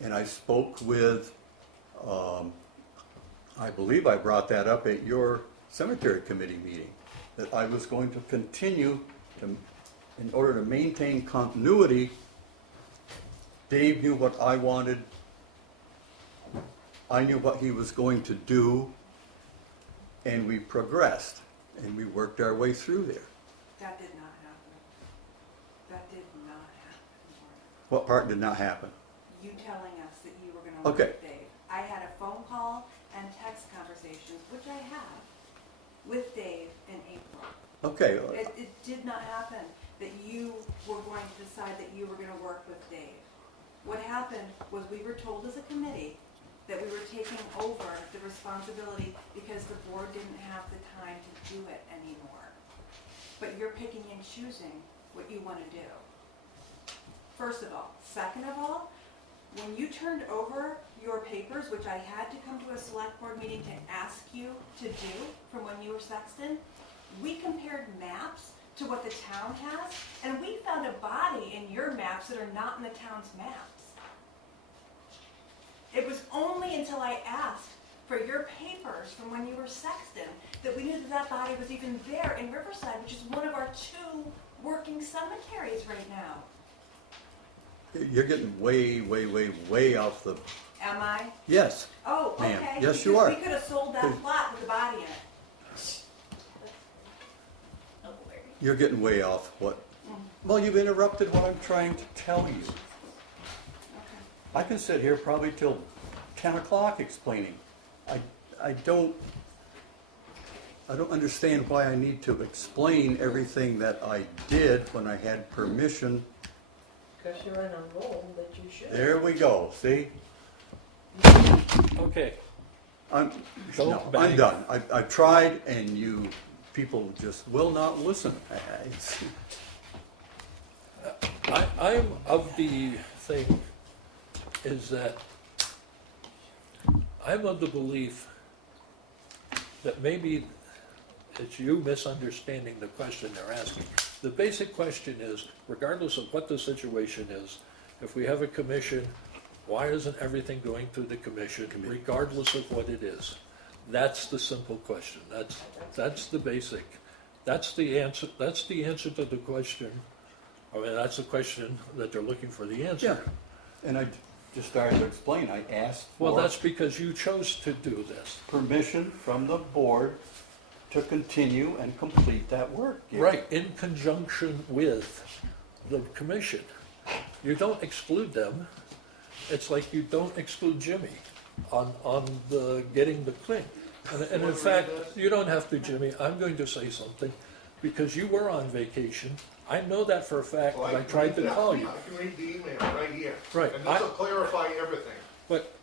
And I spoke with, I believe I brought that up at your cemetery committee meeting, that I was going to continue to, in order to maintain continuity. Dave knew what I wanted. I knew what he was going to do, and we progressed, and we worked our way through there. That did not happen. That did not happen, Warren. What part did not happen? You telling us that you were going to work Okay. with Dave. I had a phone call and text conversations, which I have, with Dave in April. Okay, It did not happen that you were going to decide that you were going to work with Dave. What happened was we were told as a committee that we were taking over the responsibility because the board didn't have the time to do it anymore. But you're picking and choosing what you want to do. First of all. Second of all, when you turned over your papers, which I had to come to a select board meeting to ask you to do from when you were sexton, we compared maps to what the town has, and we found a body in your maps that are not in the town's maps. It was only until I asked for your papers from when you were sexton that we knew that that body was even there in Riverside, which is one of our 2 working cemeteries right now. you're getting way, way, way, way off the, Am I? yes. Oh, Ma'am. okay. Yes, you Because are. we could have sold that plot with the body in it. You're getting way off what, well, you've interrupted what I'm trying to tell you. Okay. I can sit here probably till 10 o'clock explaining. I don't understand why I need to explain everything that I did when I had permission. Because you're on a roll that you should. There we go, see? Okay, I'm Don't I'm bang. done. I've tried and you people just will not listen. I'm of the thing is that I'm of the belief that maybe it's you misunderstanding the question they're asking. The basic question is, regardless of what the situation is, if we have a commission, why isn't everything going through the commission, regardless of what it is? That's the simple question. That's the basic. That's the answer. That's the answer to the question. I mean, that's the question that they're looking for the answer. Yeah, and I just started to explain. I asked Well, for that's because you chose to do this. permission from the board to continue and complete that work. Yeah. Right, in conjunction with the commission. You don't exclude them. It's like you don't exclude Jimmy on the getting the thing. And in fact, you don't have to, Jimmy. I'm going to say something because you were on vacation. I know that for a fact, Well, and I tried to call you. I can read the email right here. Right. And this will clarify everything. But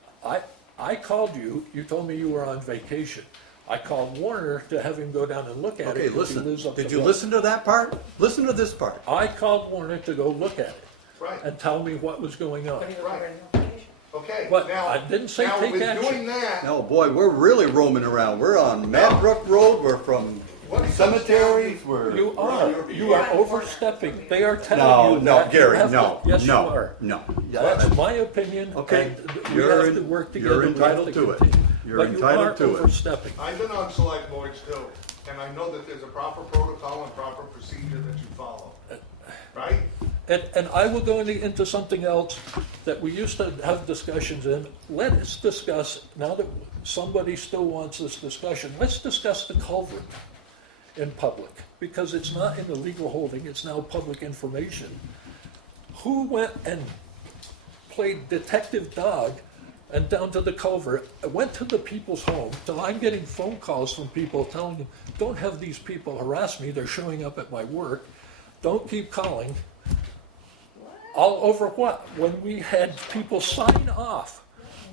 I called you, you told me you were on vacation. I called Warner to have him go down and look at Okay, it. 'cause he lives listen. up Did the you road. listen to that part? Listen to this part. I called Warner to go look at it Right. and tell me what was going on. When you were Right. on vacation. Okay, But now. I didn't say now take with action. doing that, No, boy, we're really roaming around. We're on Madbrook Road. We're from What it comes cemeteries. down to- We're You are overstepping. They are telling no, you no, that you Gary, have to- no, Yes, you no, are. no. That's my opinion. Okay, and we you're have to in- work you're together. We have entitled to it. continue. You're But entitled you to are it. overstepping. I've been on select boards too, and I know that there's a proper protocol and proper procedure that you follow, right? And I will go into something else that we used to have discussions in. Let us discuss, now that somebody still wants this discussion, let's discuss the culvert in public, because it's not in the legal holding, it's now public information. Who went and played detective dog and down to the culvert, went to the people's home, till I'm getting phone calls from people telling them, don't have these people harass me, they're showing up at my work, don't keep calling. All over what? When we had people sign off.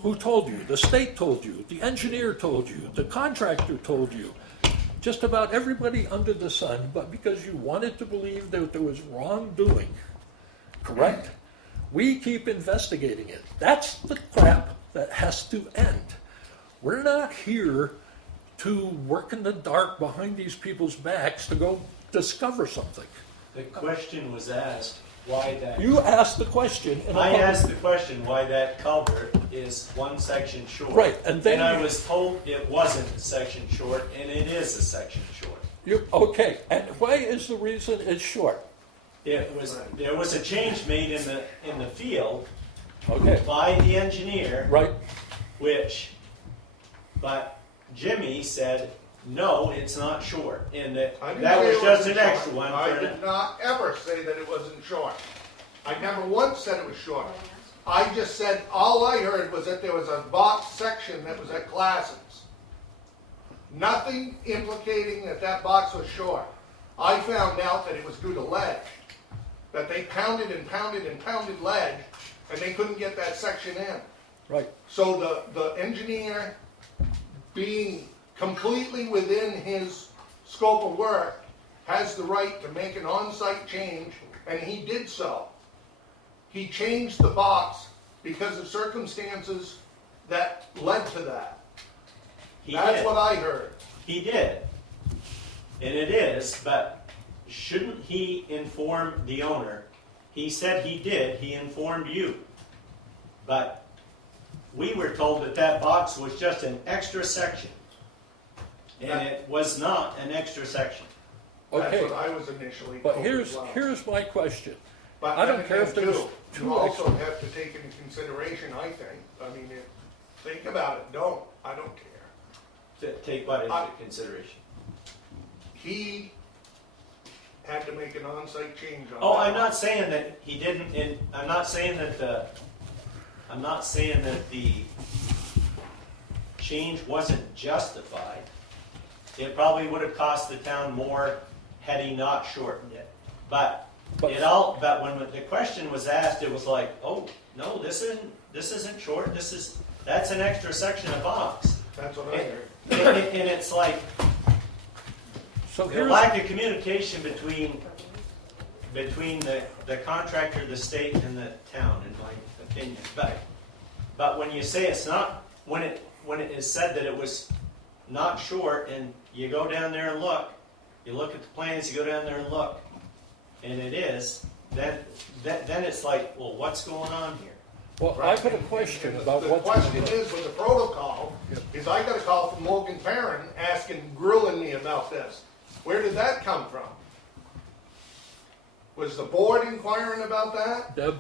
Who told you? The state told you, the engineer told you, the contractor told you. Just about everybody under the sun, but because you wanted to believe that there was wrongdoing, correct? We keep investigating it. That's the crap that has to end. We're not here to work in the dark behind these people's backs to go discover something. The question was asked, why that. You asked the question. I asked the question why that culvert is one section short. Right, and then I was told it wasn't a section short, and it is a section short. Okay, and why is the reason it's short? There was a change made in the field Okay. by the engineer, Right. but Jimmy said, no, it's not short, and that I didn't that say was it just wasn't an extra short. one. I did not ever say that it wasn't short. I never once said it was short. I just said, all I heard was that there was a box section that was at Classens. Nothing implicating that that box was short. I found out that it was due to ledge. That they pounded and pounded and pounded ledge, and they couldn't get that section in. Right. So the engineer, being completely within his scope of work, has the right to make an on-site change, and he did so. He changed the box because of circumstances that led to that. That's what I heard. He did. And it is, but shouldn't he inform the owner? He said he did, he informed you. But we were told that that box was just an extra section. And it was not an extra section. Okay. That's what I was initially But told as well. here's my question. But I don't then care if again, there's too, two you also extra- have to take into consideration, I think, think about it, don't, I don't care. Take what into consideration? He had to make an on-site change on that. Oh, I'm not saying that he didn't, and I'm not saying that the change wasn't justified. It probably would have cost the town more had he not shortened it. But when the question was asked, it was like, oh, no, this isn't short, that's an extra section of box. That's what I heard. And it's like, So the here's, lack of communication between the contractor, the state, and the town, in my opinion. But when you say it's not, when it is said that it was not short, and you go down there and look, you look at the plans, you go down there and look, and it is, then it's like, well, what's going on here? well, I've got a question about The what's question going on. is, with the protocol, is I got a call from Morgan Perrin grilling me about this. Where did that come from? Was the board inquiring about that? Deb?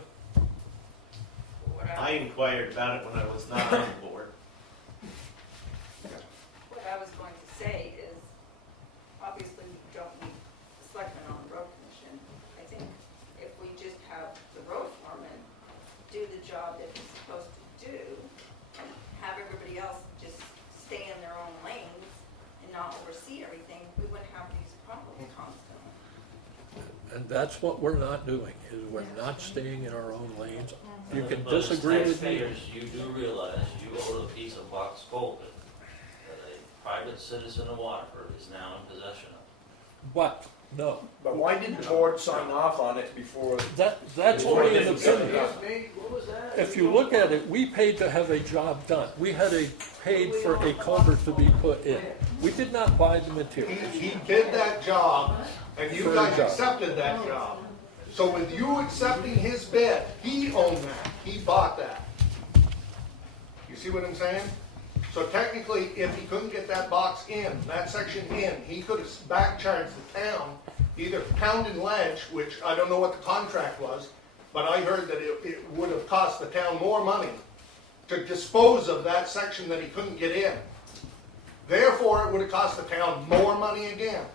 I inquired about it when I was not on the board. What I was going to say is, obviously, we don't need the selectmen on the road commission. I think if we just have the road foreman do the job that he's supposed to do, and have everybody else just stay in their own lanes and not oversee everything, we wouldn't have these problems constantly. And that's what we're not doing, is we're not staying in our own lanes. You can But as disagree with me. taxpayers, you do realize you owe the piece of box culvert that a private citizen of Waterford is now in possession of. But, no, But why didn't the board sign off on it before? that's only an opinion. What was that? If you look at it, we paid to have a job done. We had paid for a culvert to be put in. We did not buy the material. He did that job, and you For a guys job. accepted that job. So with you accepting his bid, he owned that, he bought that. You see what I'm saying? So technically, if he couldn't get that box in, that section in, he could have back charged the town, either pound and ledge, which I don't know what the contract was, but I heard that it would have cost the town more money to dispose of that section that he couldn't get in. Therefore, it would have cost the town more money again.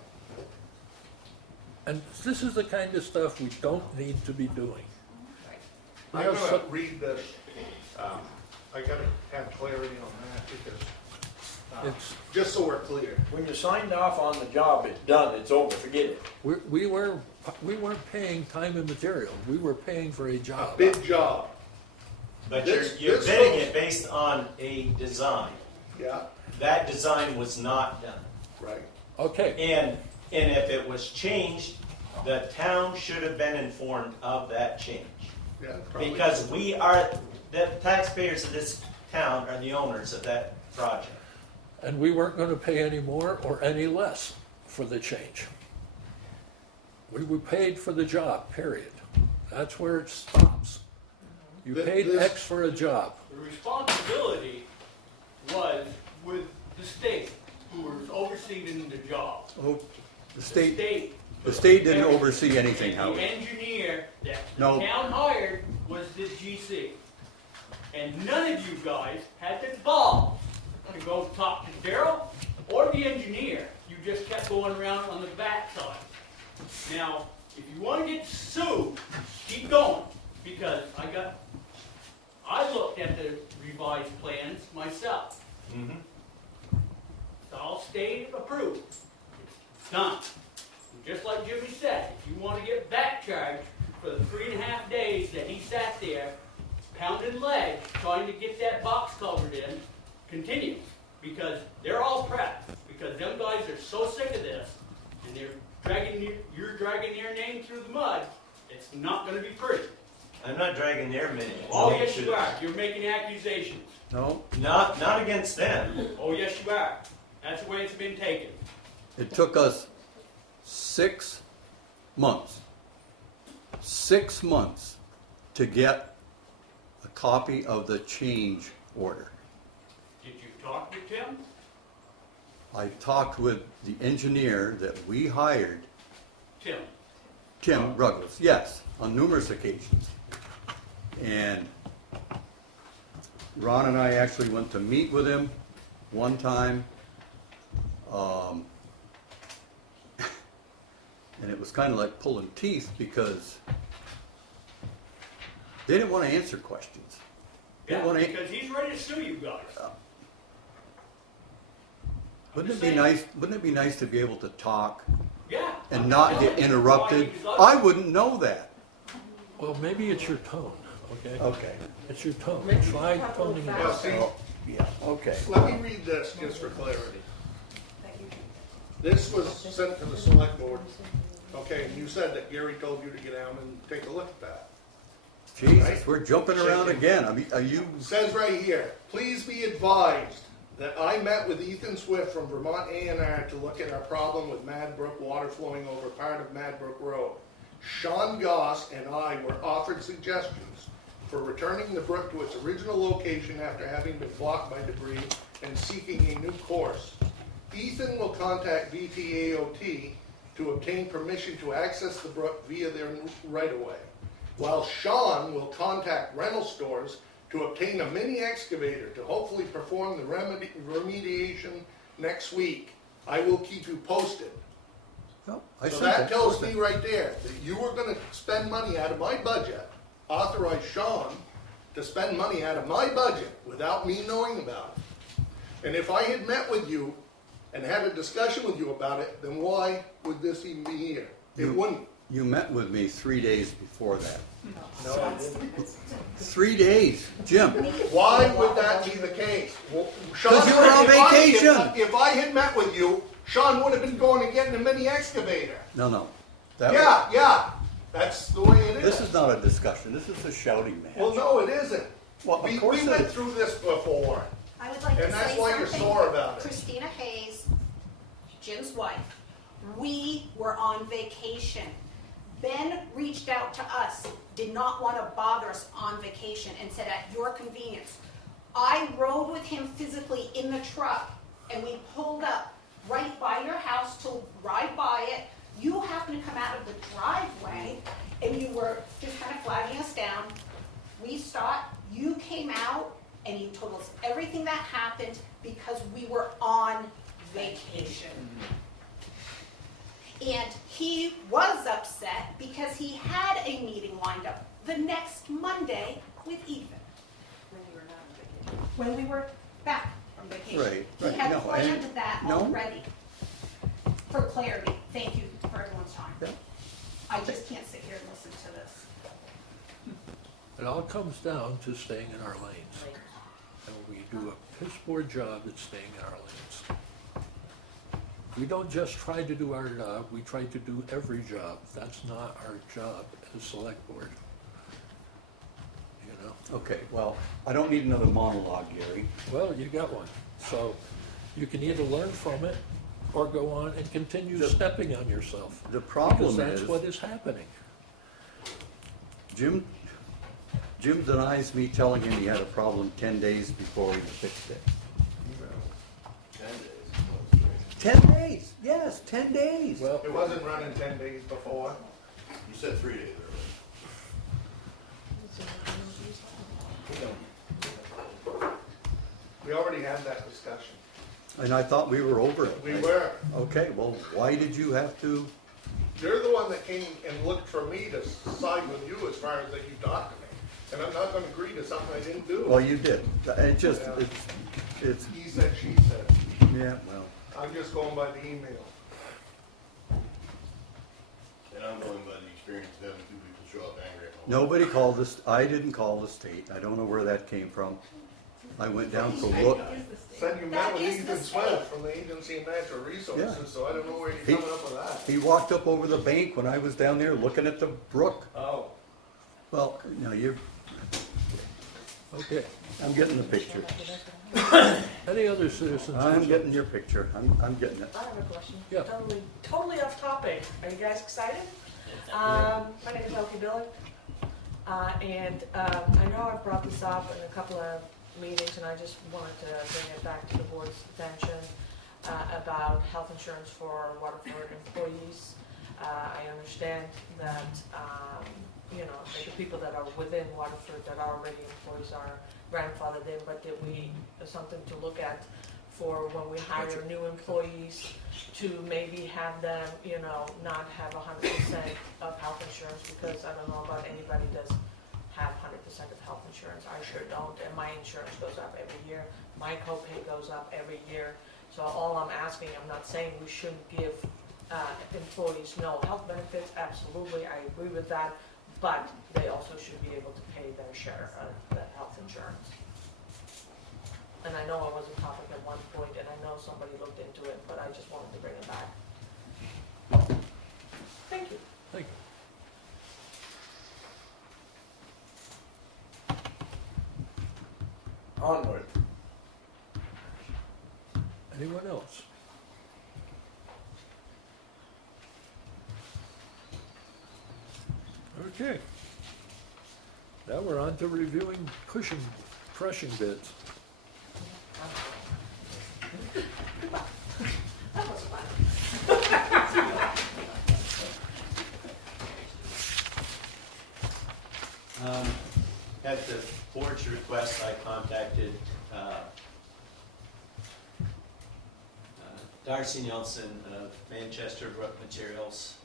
And this is the kind of stuff we don't need to be doing. I'm You know, gonna so- read this, I gotta have clarity on that because, It's, just so we're clear. When you signed off on the job, it's done, it's over, forget it. we weren't paying time and material, we were paying for a A job. big job, But This- you're this bidding goes- it based on a design. yeah, That design was not done. right. Okay, And if it was changed, the town should have been informed of that change. Yeah, probably. Because we are, the taxpayers of this town are the owners of that project. and we weren't gonna pay any more or any less for the change. We were paid for the job, period. That's where it stops. You paid This- X for a job. The responsibility was with the state, who was overseeing the job. Oh, the The state didn't everything. oversee anything, And Howard. the engineer that No. the town hired was the GC. And none of you guys had the balls to go talk to Daryl or the engineer. You just kept going around on the backside. Now, if you want to get sued, keep going, because I looked at the revised plans myself. It's all state approved. It's done. And just like Jimmy said, if you want to get back charged for the 3.5 days that he sat there pounding leg trying to get that box covered in, continues. Because they're all prepped. Because them guys are so sick of this, and you're dragging their name through the mud, it's not going to be pretty. I'm not dragging their name. Oh, yes, you are. You're making accusations. No, Not against them. Oh, yes, you are. That's the way it's been taken. it took us 6 months. 6 months to get a copy of the change order. Did you talk to Tim? I talked with the engineer that we hired, Tim. Tim Ruggles, yes, on numerous occasions. And Ron and I actually went to meet with him one time. And it was kind of like pulling teeth because they didn't want to answer questions. They Yeah, didn't want to, because he's ready to sue you guys. wouldn't it be nice to be able to talk Yeah. and not get interrupted? I wouldn't know that. Well, maybe it's your tone, okay? Okay. It's your tone. Maybe you Try talk a little toning it Well, down. see, Yeah, okay. let me read this just for clarity. This was sent to the select board, okay, and you said that Gary told you to get down and take a look at that. Jesus, we're jumping around again. I mean, are you, It says right here, please be advised that I met with Ethan Swift from Vermont A&R to look at our problem with Mad Brook water flowing over part of Mad Brook Road. Sean Goss and I were offered suggestions for returning the brook to its original location after having been blocked by debris and seeking a new course. Ethan will contact VTAOT to obtain permission to access the brook via their right-of-way, while Sean will contact rental stores to obtain a mini excavator to hopefully perform the remediation next week. I will keep you posted. no, I So said that that. tells me right there that you were gonna spend money out of my budget, authorize Sean to spend money out of my budget without me knowing about it. And if I had met with you and had a discussion with you about it, then why would this even be here? It wouldn't. You met with me 3 days before that. No, I didn't. 3 days, Jim. Why would that be the case? Well, Sean, 'Cause you were on if I- vacation. If I had met with you, Sean would have been going and getting a mini excavator. No. That Yeah, that's the way it is. This is not a discussion. This is a shouting match. Well, no, it isn't. Well, We of course it went is. through this before. I would like to And that's say why you're something. sore about it. Christina Hayes, Jim's wife, we were on vacation. Ben reached out to us, did not want to bother us on vacation, and said, at your convenience, I rode with him physically in the truck, and we pulled up right by your house to ride by it. You happened to come out of the driveway, and you were just kind of flagging us down. We stopped, you came out, and you told us everything that happened because we were on vacation. And he was upset because he had a meeting lined up the next Monday with Ethan. When you were not on vacation. When we were back from vacation. Right, right. He had No, planned and- that no. already. For clarity, thank you for everyone's time. Yeah. I just can't sit here and listen to this. It all comes down to staying in our lanes. And we do a piss poor job at staying in our lanes. We don't just try to do our job, we try to do every job. That's not our job as select board. You know? Okay, well, I don't need another monologue, Gary. Well, you got one. So you can either learn from it or go on and continue stepping on yourself. The problem Because that's is- what is happening. Jim denies me telling him he had a problem 10 days before he fixed it. 10 days. 10 days, yes, 10 days. Well, It wasn't running 10 days before. You said 3 days earlier. We already had that discussion. And I thought we were over it. We were. Okay, well, why did you have to? You're the one that came and looked for me to side with you as far as that you talked to me. And I'm not gonna agree to something I didn't do. Well, you did. It just, Yeah. it's, He said, she said. yeah, well, I'm just going by the email. And I'm going by the experience of having 2 people show up angry at home. nobody called us, I didn't call the state. I don't know where that came from. I went down to look. Said you met That with is the Ethan state. Swift from the Agency of Natural Resources, so I don't know where He- you're coming up with that. He walked up over the bank when I was down there looking at the brook. Oh. Well, no, you're, okay. I'm getting the picture. Any other citizens? I'm getting your picture. I'm getting it. I have a question. Yeah. Totally off topic. Are you guys excited? My name is Elkie Billy. And I know I've brought this up in a couple of meetings, and I just wanted to bring it back to the board's attention about health insurance for Waterford employees. I understand that, you know, that the people that are within Waterford that are already employees are grandfathered in, but that something to look at for when we hire new employees to maybe have them, you know, not have 100% of health insurance, because I don't know about anybody does have 100% of health insurance. I sure don't, and my insurance goes up every year. My copay goes up every year. So all I'm asking, I'm not saying we shouldn't give employees no health benefits, absolutely, I agree with that, but they also should be able to pay their share of the health insurance. And I know it was a topic at one point, and I know somebody looked into it, but I just wanted to bring it back. Thank you. Thank you. Onward. Anyone else? Okay. Now we're on to reviewing crushing bids. That was fun. At the board's request, I contacted Darcy Nelson of Manchester Brook Materials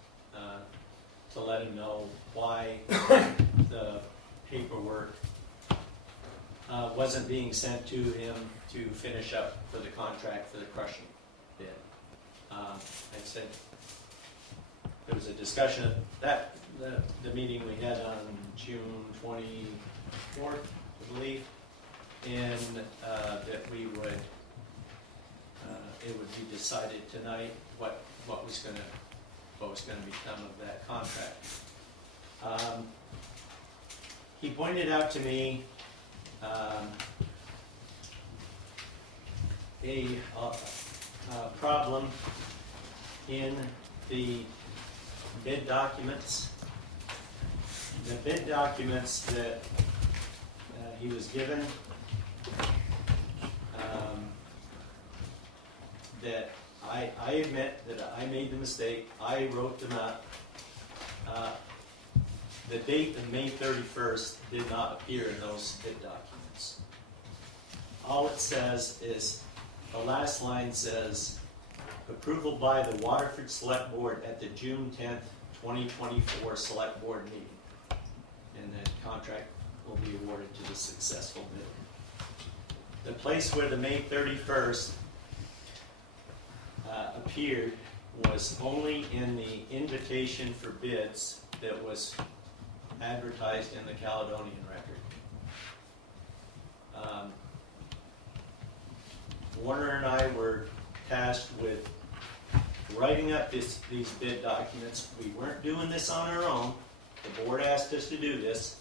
to let him know why the paperwork wasn't being sent to him to finish up for the contract for the crushing bid. I said, there was a discussion at the meeting we had on June 24th, I believe, and that we would, it would be decided tonight what was going to become of that contract. He pointed out to me a problem in the bid documents. The bid documents that he was given that I admit that I made the mistake, I wrote them up. The date of May 31st did not appear in those bid documents. All it says is, the last line says, approval by the Waterford Select Board at the June 10th, 2024 Select Board meeting. And the contract will be awarded to the successful bidder. The place where the May 31st appeared was only in the invitation for bids that was advertised in the Caledonian Record. Warner and I were tasked with writing up these bid documents. We weren't doing this on our own. The board asked us to do this.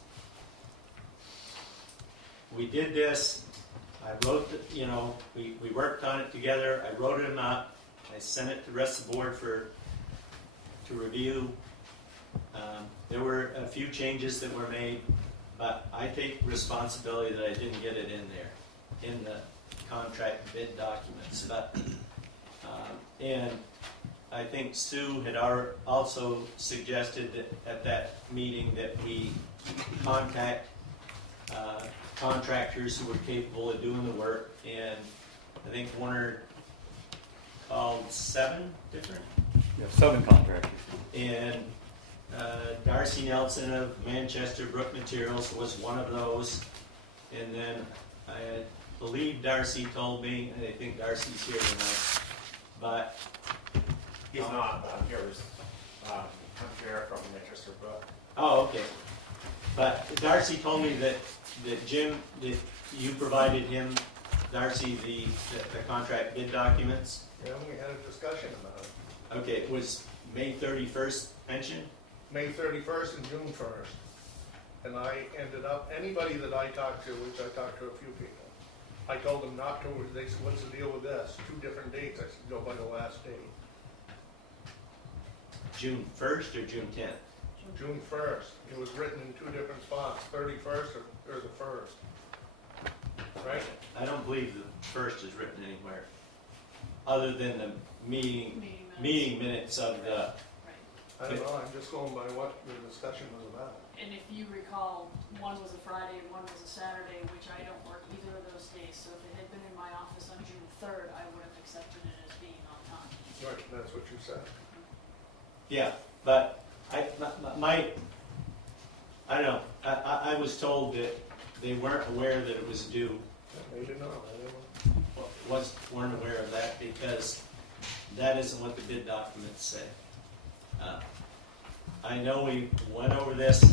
We did this. I wrote, we worked on it together. I wrote them up. I sent it to the rest of the board to review. There were a few changes that were made, but I take responsibility that I didn't get it in there, in the contract bid documents. But, and I think Sue had also suggested that at that meeting that we contact contractors who were capable of doing the work, and I think Warner called 7 different? Yeah, 7 contractors. And Darcy Nelson of Manchester Brook Materials was one of those. And then I believe Darcy told me, and I think Darcy's here tonight, but He's not, here was, I'm Jared from Manchester Brook. oh, okay. But Darcy told me that Jim, that you provided him, Darcy, the contract bid documents. Yeah, we had a discussion about it. Okay, it was May 31st mentioned? May 31st and June 1st. And I ended up, anybody that I talked to, which I talked to a few people, I told them not to, they said, what's the deal with this? 2 different dates. I said, go by the last date. June 1st or June 10th? June 1st. It was written in 2 different spots, 31st or the 1st. Right? I don't believe the 1st is written anywhere, other than the meeting minutes of the, I don't know, I'm just going by what the discussion was about. And if you recall, one was a Friday and one was a Saturday, which I don't work either of those days. So if it had been in my office on June 3rd, I would have accepted it as being on time. Right, that's what you said. yeah, but I don't know, I was told that they weren't aware that it was due. They didn't know. Weren't aware of that because that isn't what the bid documents say. I know we went over this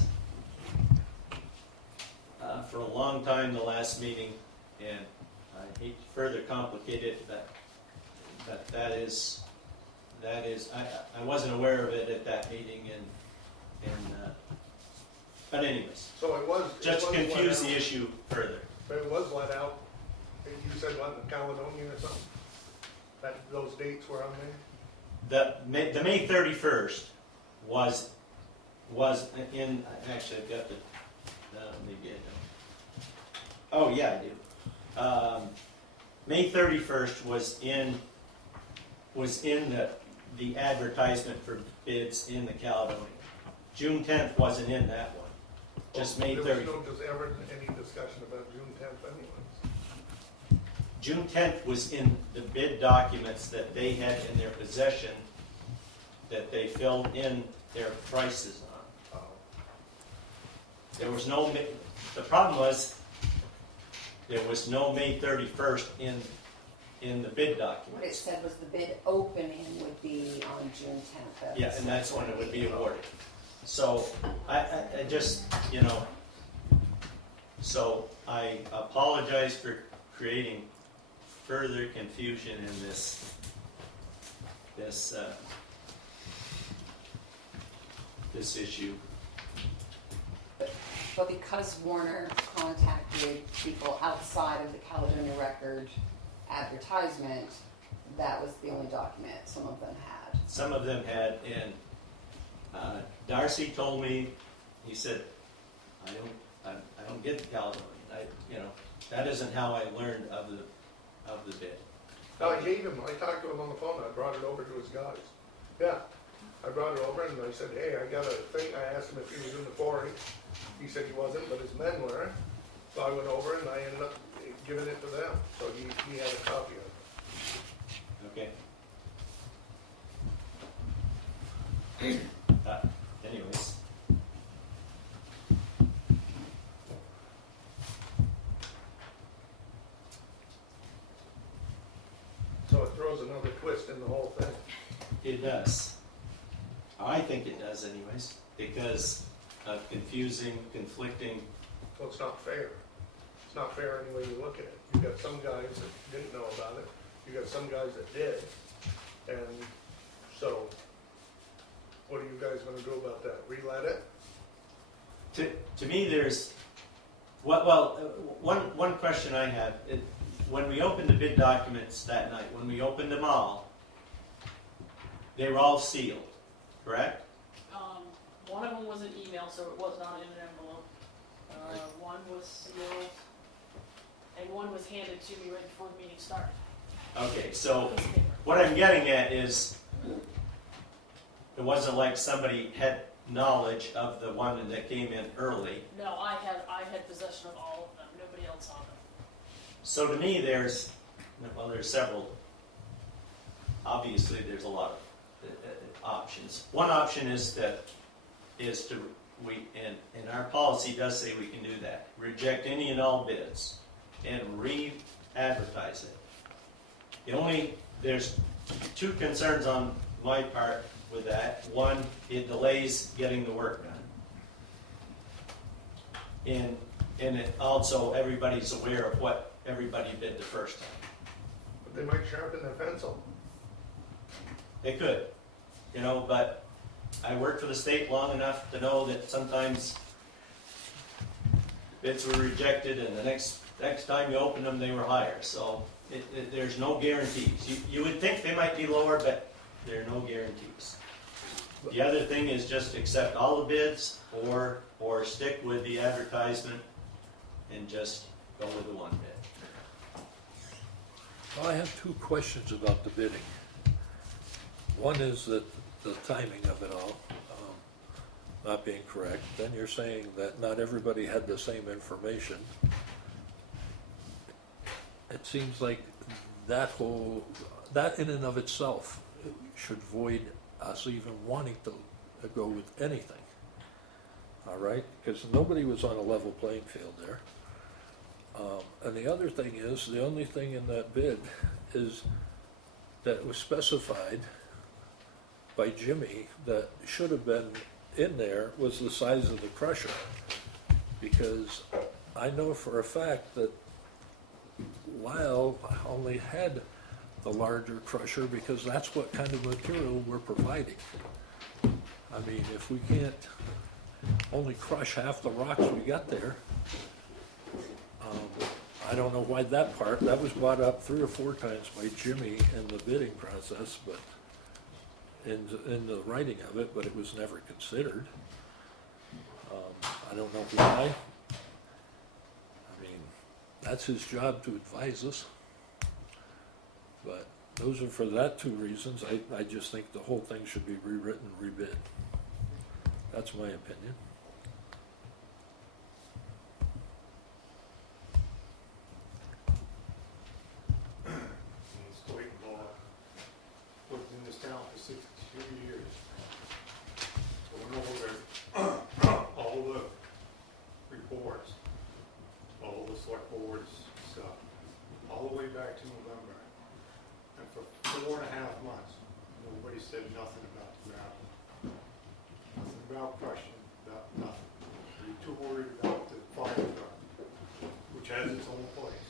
for a long time the last meeting, and I hate to further complicate it, but that is I wasn't aware of it at that meeting, and but anyways, So it was. just to let confuse out. the issue further. But it was let out, you said what, in Caledonian or something? That, those dates were on there? The May 31st was in, actually I've got the, maybe I don't. Oh yeah, I do. May 31st was in the advertisement for bids in the Caledonian. June 10th wasn't in that one, just May 31st. There was no ever any discussion about June 10th anyways. June 10th was in the bid documents that they had in their possession that they filled in their prices on. There was no, the problem was there was no May 31st in the bid What it documents. said was the bid opening would be on June 10th. Yeah, and that's when it would be awarded. So I just, so I apologize for creating further confusion in this issue. But because Warner contacted people outside of the Caledonia Record advertisement, that was the only document some of them had. Some of them had, and Darcy told me, he said, I don't get the Caledonian. That isn't how I learned of the bid. No, I gave him, I talked to him on the phone, I brought it over to his guys. Yeah, I brought it over and I said, hey, I got a thing, I asked him if he was in the quarry. He said he wasn't, but his men were. So I went over and I ended up giving it to them, so he had a copy of it. Okay. Anyways, So it throws another twist in the whole thing. it does. I think it does anyways, because of confusing, conflicting. Well, it's not fair. It's not fair any way you look at it. You got some guys that didn't know about it, you got some guys that did, and so, what are you guys gonna do about that? Relet it? To me, there's, one question I have, when we opened the bid documents that night, when we opened them all, they were all sealed, correct? One of them was an email, so it was not in an envelope. One was sealed, and one was handed to me right before the meeting started. Okay, so what I'm getting at is, it wasn't like somebody had knowledge of the one that came in early. No, I had possession of all of them. Nobody else saw them. So to me, there's several, obviously there's a lot of options. One option is and our policy does say we can do that, reject any and all bids and re-advertise it. There's two concerns on my part with that. One, it delays getting the work done. And it also, everybody's aware of what everybody bid the first time. But they might sharpen their pencil. They could, but I worked for the state long enough to know that sometimes bids were rejected and the next time you open them, they were higher. So there's no guarantees. You would think they might be lower, but there are no guarantees. The other thing is just accept all the bids or stick with the advertisement and just go with the one bid. Well, I have two questions about the bidding. One is that the timing of it all not being correct. Then you're saying that not everybody had the same information. It seems like that in and of itself should void us even wanting to go with anything. All right? Because nobody was on a level playing field there. And the other thing is, the only thing in that bid is that was specified by Jimmy that should have been in there was the size of the crusher. Because I know for a fact that Lyle only had the larger crusher because that's what kind of material we're providing. I mean, if we can't only crush half the rocks we got there, I don't know why that was brought up 3 or 4 times by Jimmy in the bidding process, but in the writing of it, but it was never considered. I don't know why. I mean, that's his job to advise us. But those are for that 2 reasons. I just think the whole thing should be rewritten, rebid. That's my opinion. Lived in this town for 62 years. So went over all the reports, all the select boards stuff, all the way back to November. And for 4.5 months, nobody said nothing about the gravel. Nothing about crushing, about nothing. They were too worried about the fire truck, which has its own place.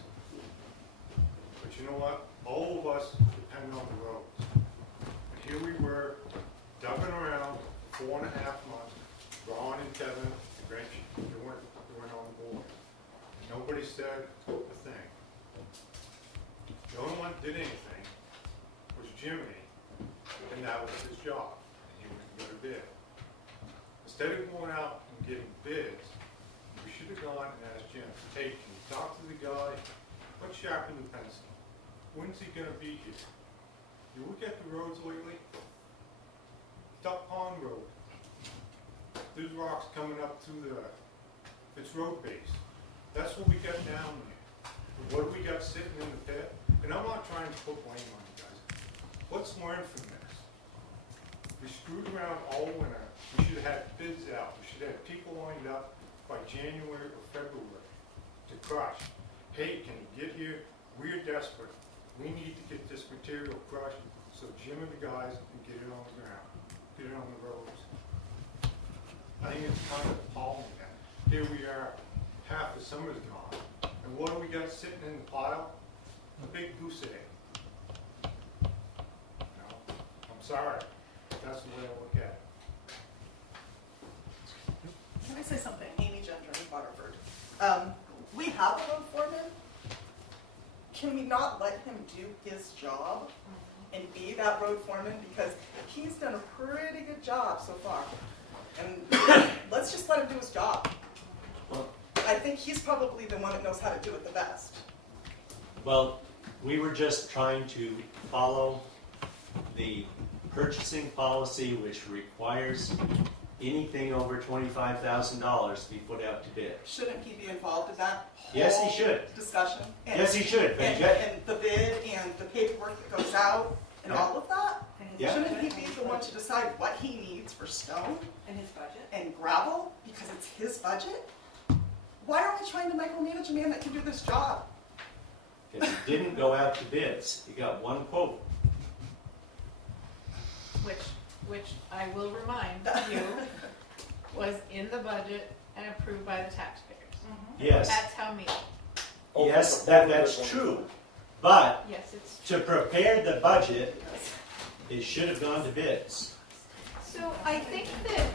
But you know what? All of us depend on the roads. And here we were, dumping around for 4.5 months. Ron and Kevin and Rich, they weren't on board. And nobody said a thing. The only one that did anything was Jimmy, and that was his job. And he went and got a bid. Instead of going out and getting bids, we should have gone and asked Jim, hey, can you talk to the guy? Let's sharpen the pencil. when's he gonna be here? You look at the roads lately, Duck Pond Road, there's rocks coming up through it's road base. That's what we got down there. And what do we got sitting in the pit? And I'm not trying to put blame on you guys. Let's learn from this. We screwed around all winter. We should have had bids out. We should have had people lined up by January or February to crush. Hey, can you get here? We're desperate. We need to get this material crushed so Jim and the guys can get it on the ground, get it on the roads. I think it's kind of appalling that here we are, half the summer's gone, and what do we got sitting in the pile? A big goose egg. No, I'm sorry, that's the way I look at it. Can I say something? Amy Gender in Waterford. We have a road foreman. Can we not let him do his job and be that road foreman? Because he's done a pretty good job so far. And let's just let him do his job. I think he's probably the one that knows how to do it the best. Well, we were just trying to follow the purchasing policy, which requires anything over $25,000 to be put out to bid. Shouldn't he be involved in that whole Yes, he should. discussion? And, Yes, he should. But and the bid and the paperwork that goes out and all of that? Yeah. Shouldn't he be the one to decide what he needs for stone In his budget? and gravel because it's his budget? Why are we trying to micromanage a man that can do this job? Because he didn't go out to bids. He got one quote. Which I will remind you was in the budget and approved by the taxpayers Yes. at town meeting. Yes, that's true. But Yes, it's to prepare the budget, it should have gone to bids. So I think that,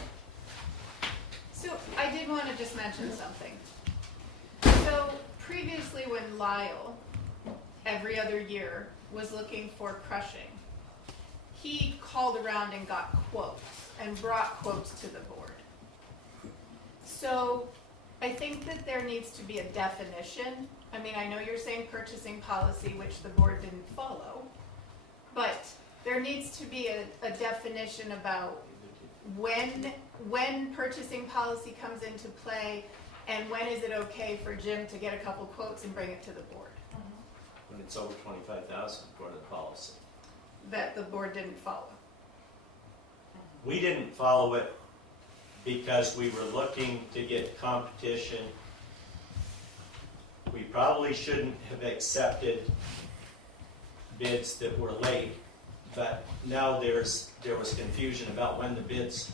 so I did want to just mention something. So previously when Lyle, every other year, was looking for crushing, he called around and got quotes and brought quotes to the board. So I think that there needs to be a definition. I mean, I know you're saying purchasing policy, which the board didn't follow, but there needs to be a definition about when purchasing policy comes into play and when is it okay for Jim to get a couple quotes and bring it to the board When it's over 25,000 according to the policy. that the board didn't follow. We didn't follow it because we were looking to get competition. We probably shouldn't have accepted bids that were late, but now there was confusion about when the bids,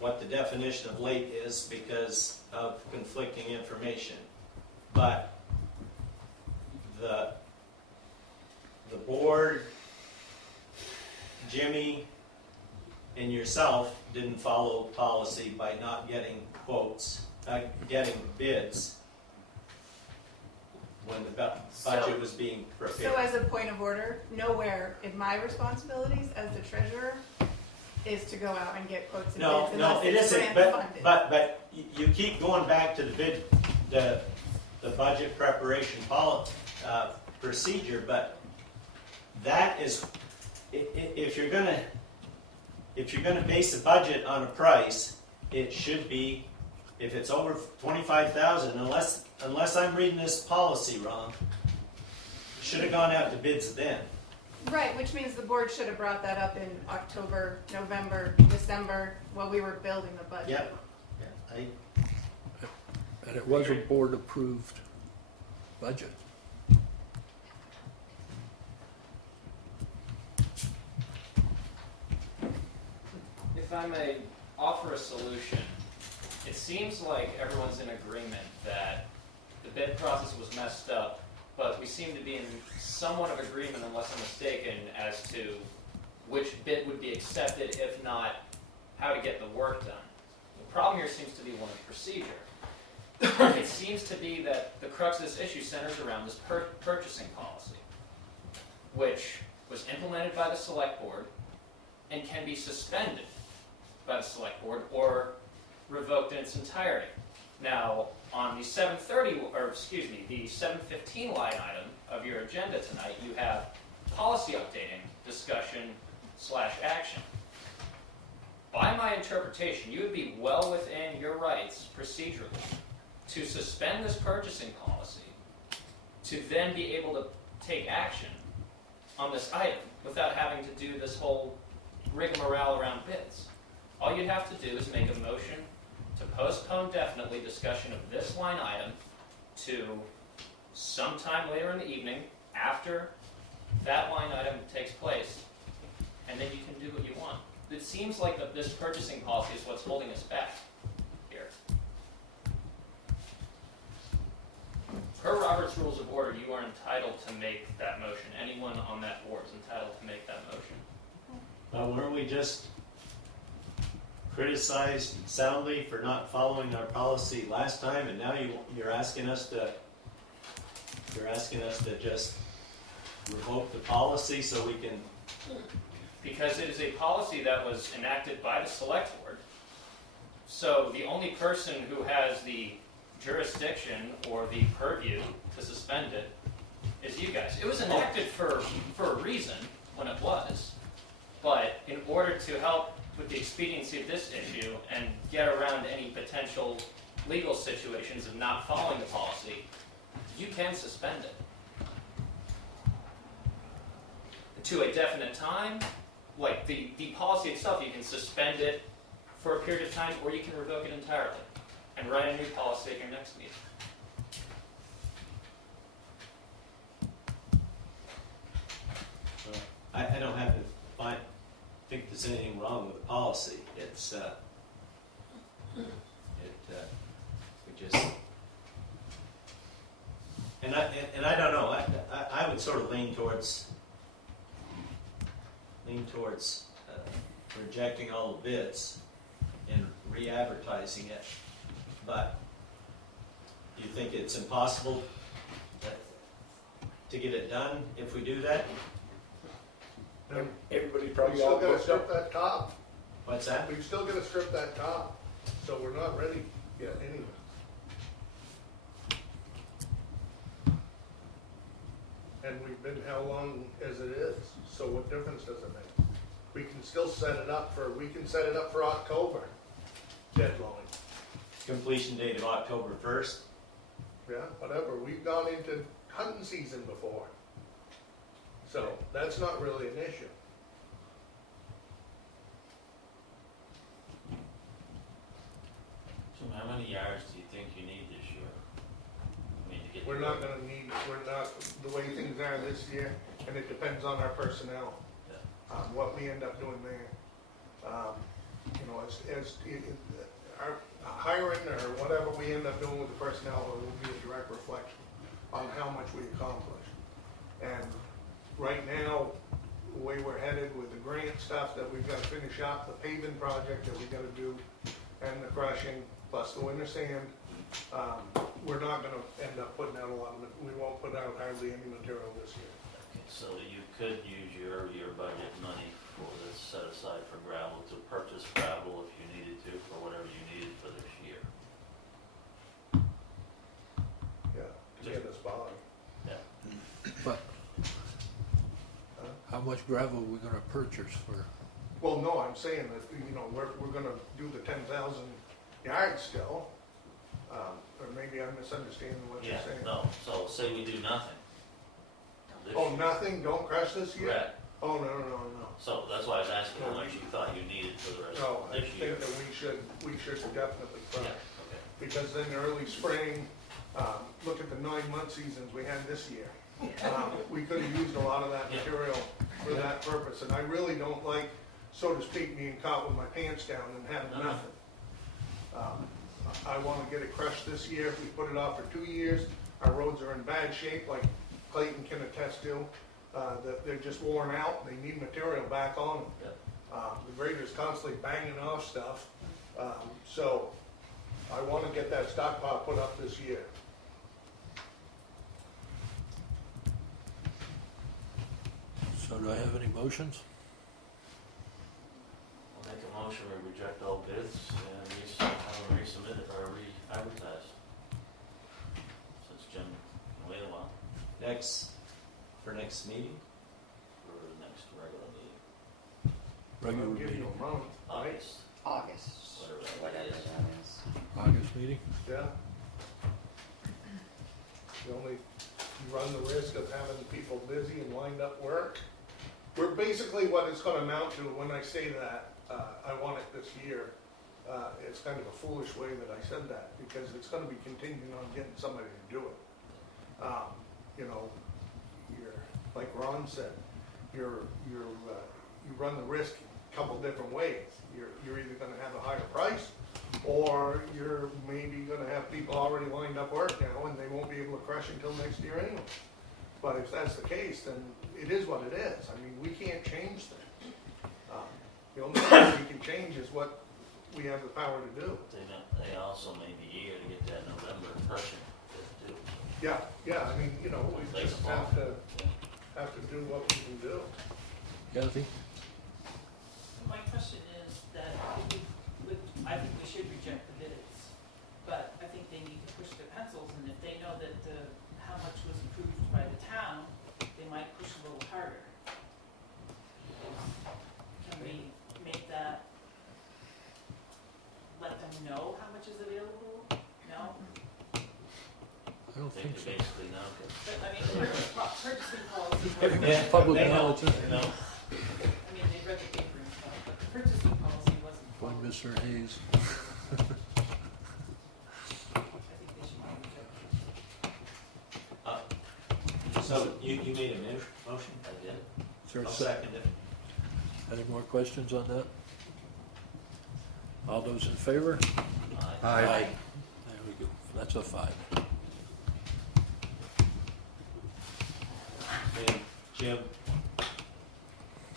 what the definition of late is because of conflicting information. But the board, Jimmy, and yourself didn't follow policy by not getting quotes, getting bids when the budget was being prepared. So as a point of order, nowhere in my responsibilities as the treasurer is to go out and get quotes and No, bids no, unless it it's isn't, grant funded. but you keep going back to the bid, the budget preparation procedure, but that is, if you're gonna base a budget on a price, it should be, if it's over 25,000, unless I'm reading this policy wrong, it should have gone out to bids then. Right, which means the board should have brought that up in October, November, December, while we were building the budget. Yep. And it was a board-approved budget. If I may offer a solution, it seems like everyone's in agreement that the bid process was messed up, but we seem to be in somewhat of agreement, unless I'm mistaken, as to which bid would be accepted, if not how to get the work done. The problem here seems to be one of procedure. It seems to be that the crux of this issue centers around this purchasing policy, which was implemented by the Selectboard and can be suspended by the Selectboard or revoked in its entirety. Now, on the the 715 line item, of your agenda tonight, you have policy updating, discussion / action. By my interpretation, you would be well within your rights procedurally to suspend this purchasing policy, to then be able to take action on this item without having to do this whole rigmarole around bids. All you'd have to do is make a motion to postpone definitely discussion of this line item to sometime later in the evening after that line item takes place, and then you can do what you want. It seems like this purchasing policy is what's holding us back here. Per Robert's Rules of Order, you are entitled to make that motion. Anyone on that board is entitled to make that motion. Weren't we just criticized soundly for not following our policy last time, and now you're asking us to just revoke the policy so we can? Because it is a policy that was enacted by the Selectboard. So the only person who has the jurisdiction or the purview to suspend it is you guys. It was enacted for a reason when it was, but in order to help with the expediency of this issue and get around any potential legal situations of not following the policy, you can suspend it to a definite time. Like the policy itself, you can suspend it for a period of time, or you can revoke it entirely and write a new policy at your next meeting. I don't have to think there's anything wrong with the policy. It's we just, and I don't know. I would sort of lean towards rejecting all the bids and re-advertising it. But do you think it's impossible to get it done if we do that? Everybody's We probably still all gotta booked strip up. that top. What's that? We've still gotta strip that top, so we're not ready yet anyway. And we've been how long as it is, so what difference does it make? We can still set it up for October deadline. Completion date of October 1st. Yeah, whatever, we've gone into hunting season before. So that's not really an issue. So how many yards do you think you need this year? I mean, to get. We're not, the way things are this year, and it depends on our personnel, what we end up doing there. You know, our hiring or whatever we end up doing with the personnel will be a direct reflection on how much we accomplish. And right now, the way we're headed with the grant stuff that we've got to finish up, the paving project that we got to do, and the crushing, plus the winter sand, we're not gonna end up putting out a lot of, we won't put out hardly any material this year. Okay, so you could use your budget money for this, set aside for gravel, to purchase gravel if you needed to, for whatever you needed for this year. Yeah, to get us by. Yeah. But how much gravel are we gonna purchase for? Well, no, I'm saying that, you know, we're gonna do the 10,000 yards still. Or maybe I'm misunderstanding what you're Yeah, saying. no, so say we do nothing. This Oh, year. nothing, don't crush this year? Correct. Oh, no. So that's why I was asking how much you thought you needed for the rest No, of I this year. think that we should definitely Yeah, crush. okay. Because in early spring, look at the 9-month seasons we had this year. We could have used a lot of that Yeah. material for that purpose, and I really don't like, so to speak, being caught with my pants down and having No. nothing. I wanna get it crushed this year. We put it off for 2 years. Our roads are in bad shape, like Clayton can attest to, that they're just worn out. They need material back on them. The grader's constantly banging off stuff, so I wanna get that stockpile put up this year. So do I have any motions? I'll make a motion, we reject all bids and resubmit it or re-advertise. Since Jim can wait a while. Next next meeting? For the next regular meeting, Regular I'll give you meeting, a month, right? August, August, whatever that whatever is. that is. August meeting? Yeah. You run the risk of having people busy and lined up work. We're basically what it's gonna amount to when I say that, I want it this year. It's kind of a foolish way that I said that, because it's gonna be contingent on getting somebody to do it. You know, like Ron said, you run the risk a couple different ways. You're either gonna have a higher price, or you're maybe gonna have people already lined up work now, and they won't be able to crush until next year anyway. But if that's the case, then it is what it is. I mean, we can't change things. The only thing we can change is what we have the power to do. They also may be eager to get that November impression too. Yeah, I mean, you know, we just have to do what we can do. Kathy? My question is that I think we should reject the bids, but I think they need to push their pencils, and if they know that how much was approved by the town, they might push a little harder. Can we make that, let them know how much is available? No? I don't think so. Basically, no. But, I mean, purchasing policy. Yeah, public knowledge. No. I mean, they read the paper and stuff, but the purchasing policy wasn't One followed. Mr. Hayes. I think they should be rejected. So you made a motion? I did. Is there a I'll sec- second it. Any more questions on that? All those in favor? Aye. There we go. That's a 5. And Jim,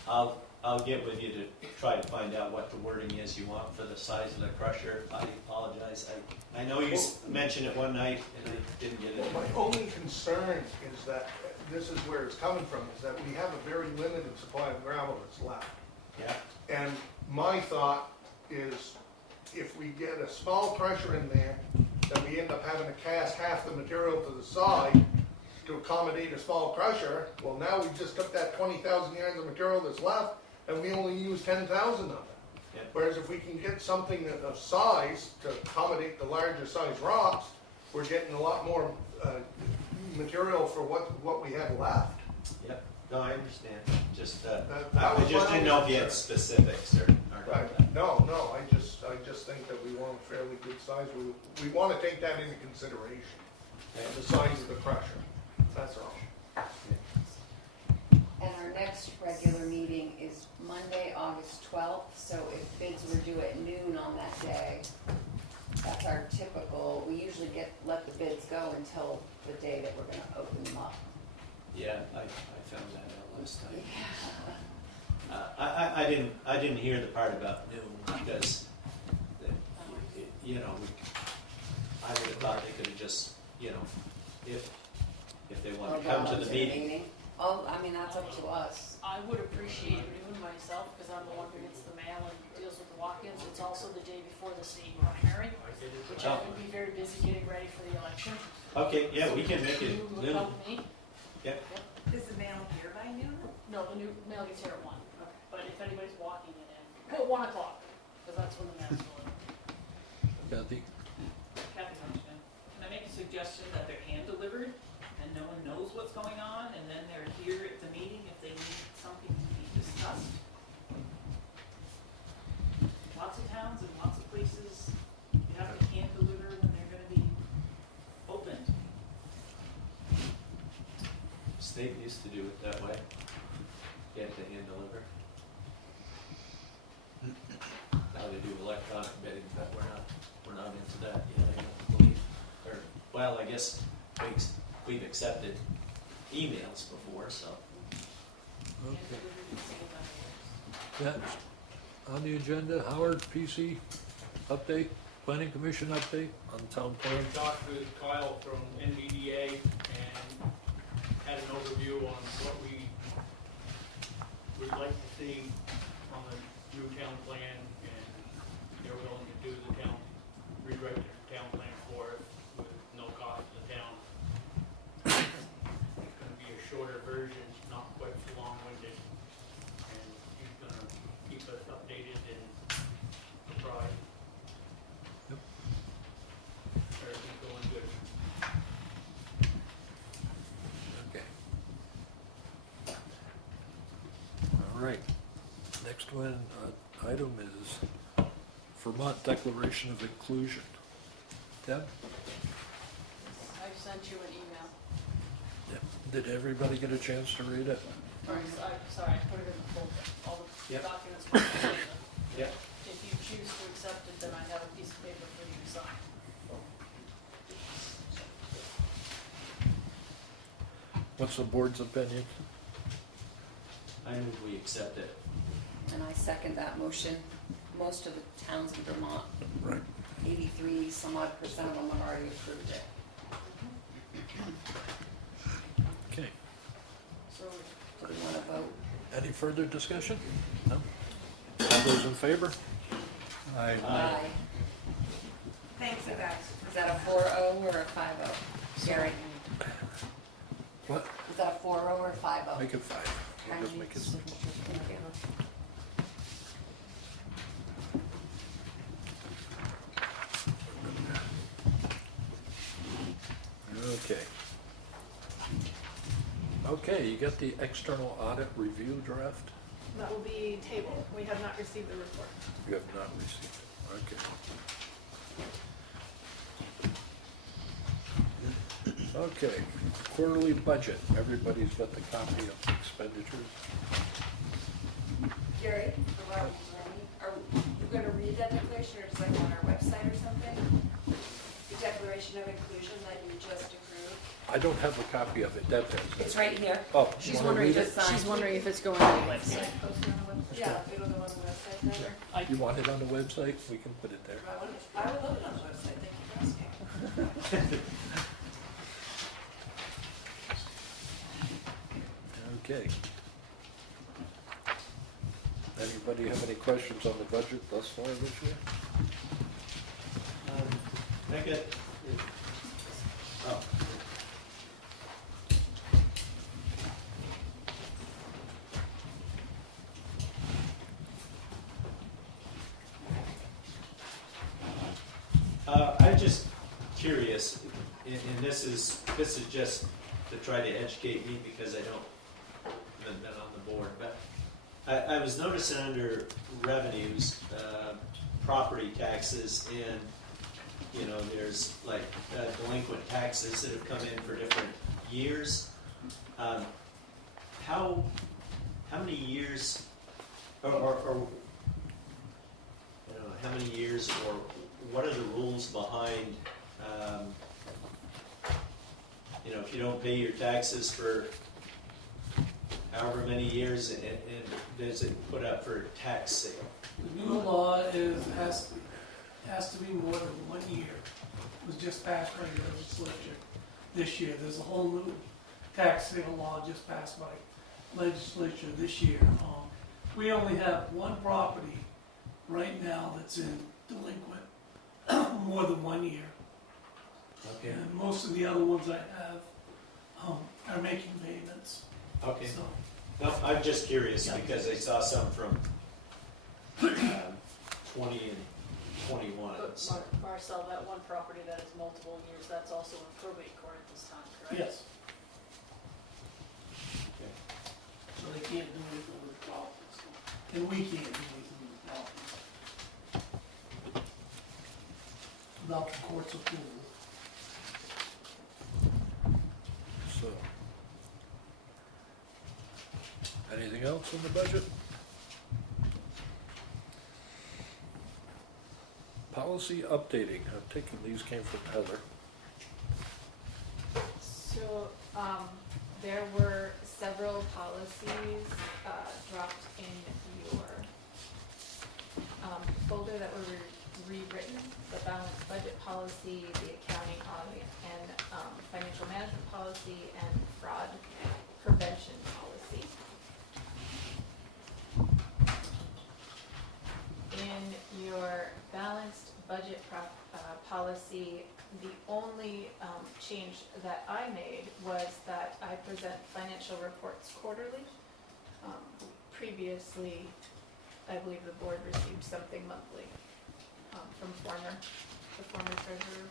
I'll get with you to try to find out what the wording is you want for the size of the crusher. I apologize. I know you mentioned it one night and I didn't get it. My only concern is that, this is where it's coming from, is that we have a very limited supply of gravel that's left. Yeah, And my thought is, if we get a small crusher in there, then we end up having to cast half the material to the side to accommodate a small crusher. Well, now we just took that 20,000 yards of material that's left, and we only use 10,000 of it. Yep. Whereas if we can get something of size to accommodate the larger size rocks, we're getting a lot more material for what we had left. yep. No, I understand. Just, That I was just my didn't know if only you had concern. specifics or Right, no, I just think that we want a fairly good size, we wanna take that into consideration, the size of the crusher, that's all. And our next regular meeting is Monday, August 12th, so if bids were due at noon on that day, that's our typical, we usually let the bids go until the day that we're gonna open them up. Yeah, I found that out last night. I didn't hear the part about noon because, you know, I would have thought they could have just, you know, if they want to come to the meeting. Oh, I mean, that's up to us. I would appreciate noon myself, because I'm the one who gets the mail and deals with the walk-ins. It's also the day before the state primary, which I would be very busy getting ready for the election. Okay, yeah, we can make it Noon would noon. help me. Yep. Is the mail here by noon? No, the new mail gets here at 1. But if anybody's walking it in, well, 1 o'clock, because that's when the mail's going. Kathy? Kathy, can I make a suggestion that they're hand-delivered and no one knows what's going on, and then they're here at the meeting if they need something to be discussed? Lots of towns and lots of places, you have to hand-deliver when they're gonna be opened. State used to do it that way. You have to hand deliver. Now they do electronic bidding, but we're not into that yet, I don't believe. Or, well, I guess we've accepted emails before, so. Okay. Yeah, on the agenda, Howard, PC update, planning commission update on town plan. I talked with Kyle from NVDA and had an overview on what we would like to see on the new town plan, and they're willing to do the town, rewrite the town plan for us with no cost to the town. It's gonna be a shorter version next one, item is Vermont Declaration of Inclusion. Deb? I sent you an email. Did everybody get a chance to read it? Sorry, I put it in the folder, all the Yep. documents were in the folder. Yep. If you choose to accept it, then I have a piece of paper for you to sign. What's the board's opinion? I move we accept it. And I second that motion. Most of the towns in Vermont, Right. 83 some odd percent of them have already approved it. Okay. So So we want to vote. Any further discussion? No? All those in favor? I, Aye. Thanks, you guys. Is that a 4-0 or a 5-0? Gary, What? is that a 4-0 or a 5-0? Make it 5. We'll just make it. Okay. Okay, you got the external audit review draft? That will be tabled. We have not received the report. You have not received it, okay. Okay, quarterly budget, everybody's got the copy of the expenditures. Gary, are you going to read that declaration or just like on our website or something? The Declaration of Inclusion that you just approved? I don't have a copy of it, Deb has. It's right here. Oh, She's wanna wondering read if it? it's she's wondering if it's going on the website. Yeah, it'll go on the website then. You want it on the website? We can put it there. I would love it on the website, thank you for asking. Okay. Anybody have any questions on the budget thus far this year? I got, oh. I'm just curious, and this is just to try to educate me because I haven't been on the board, but I was noticing under revenues, property taxes, and, you know, there's like delinquent taxes that have come in for different years. How many years, or you know, how many years, or what are the rules behind, you know, if you don't pay your taxes for however many years, and does it put up for tax sale? The new law has to be more than 1 year. It was just passed by the legislature this year. There's a whole new tax sale law just passed by legislature this year. We only have one property right now that's in delinquent more than 1 year. Okay. And most of the other ones I have are making payments. Okay. So, No, I'm just curious because I saw some from 20 and 21. But Marcel, that one property that is multiple years, that's also in probate court at this time, correct? yes. So they can't do anything with the properties. And we can't do anything with the properties. Without the court's approval. So. Anything else in the budget? Policy updating, I'm taking these came from Heather. So, there were several policies, dropped in your, folder that were rewritten. The balanced budget policy, the accounting audit and, financial management policy, and fraud prevention policy. In your balanced budget policy, the only change that I made was that I present financial reports quarterly. Previously, I believe the board received something monthly from the former treasurer.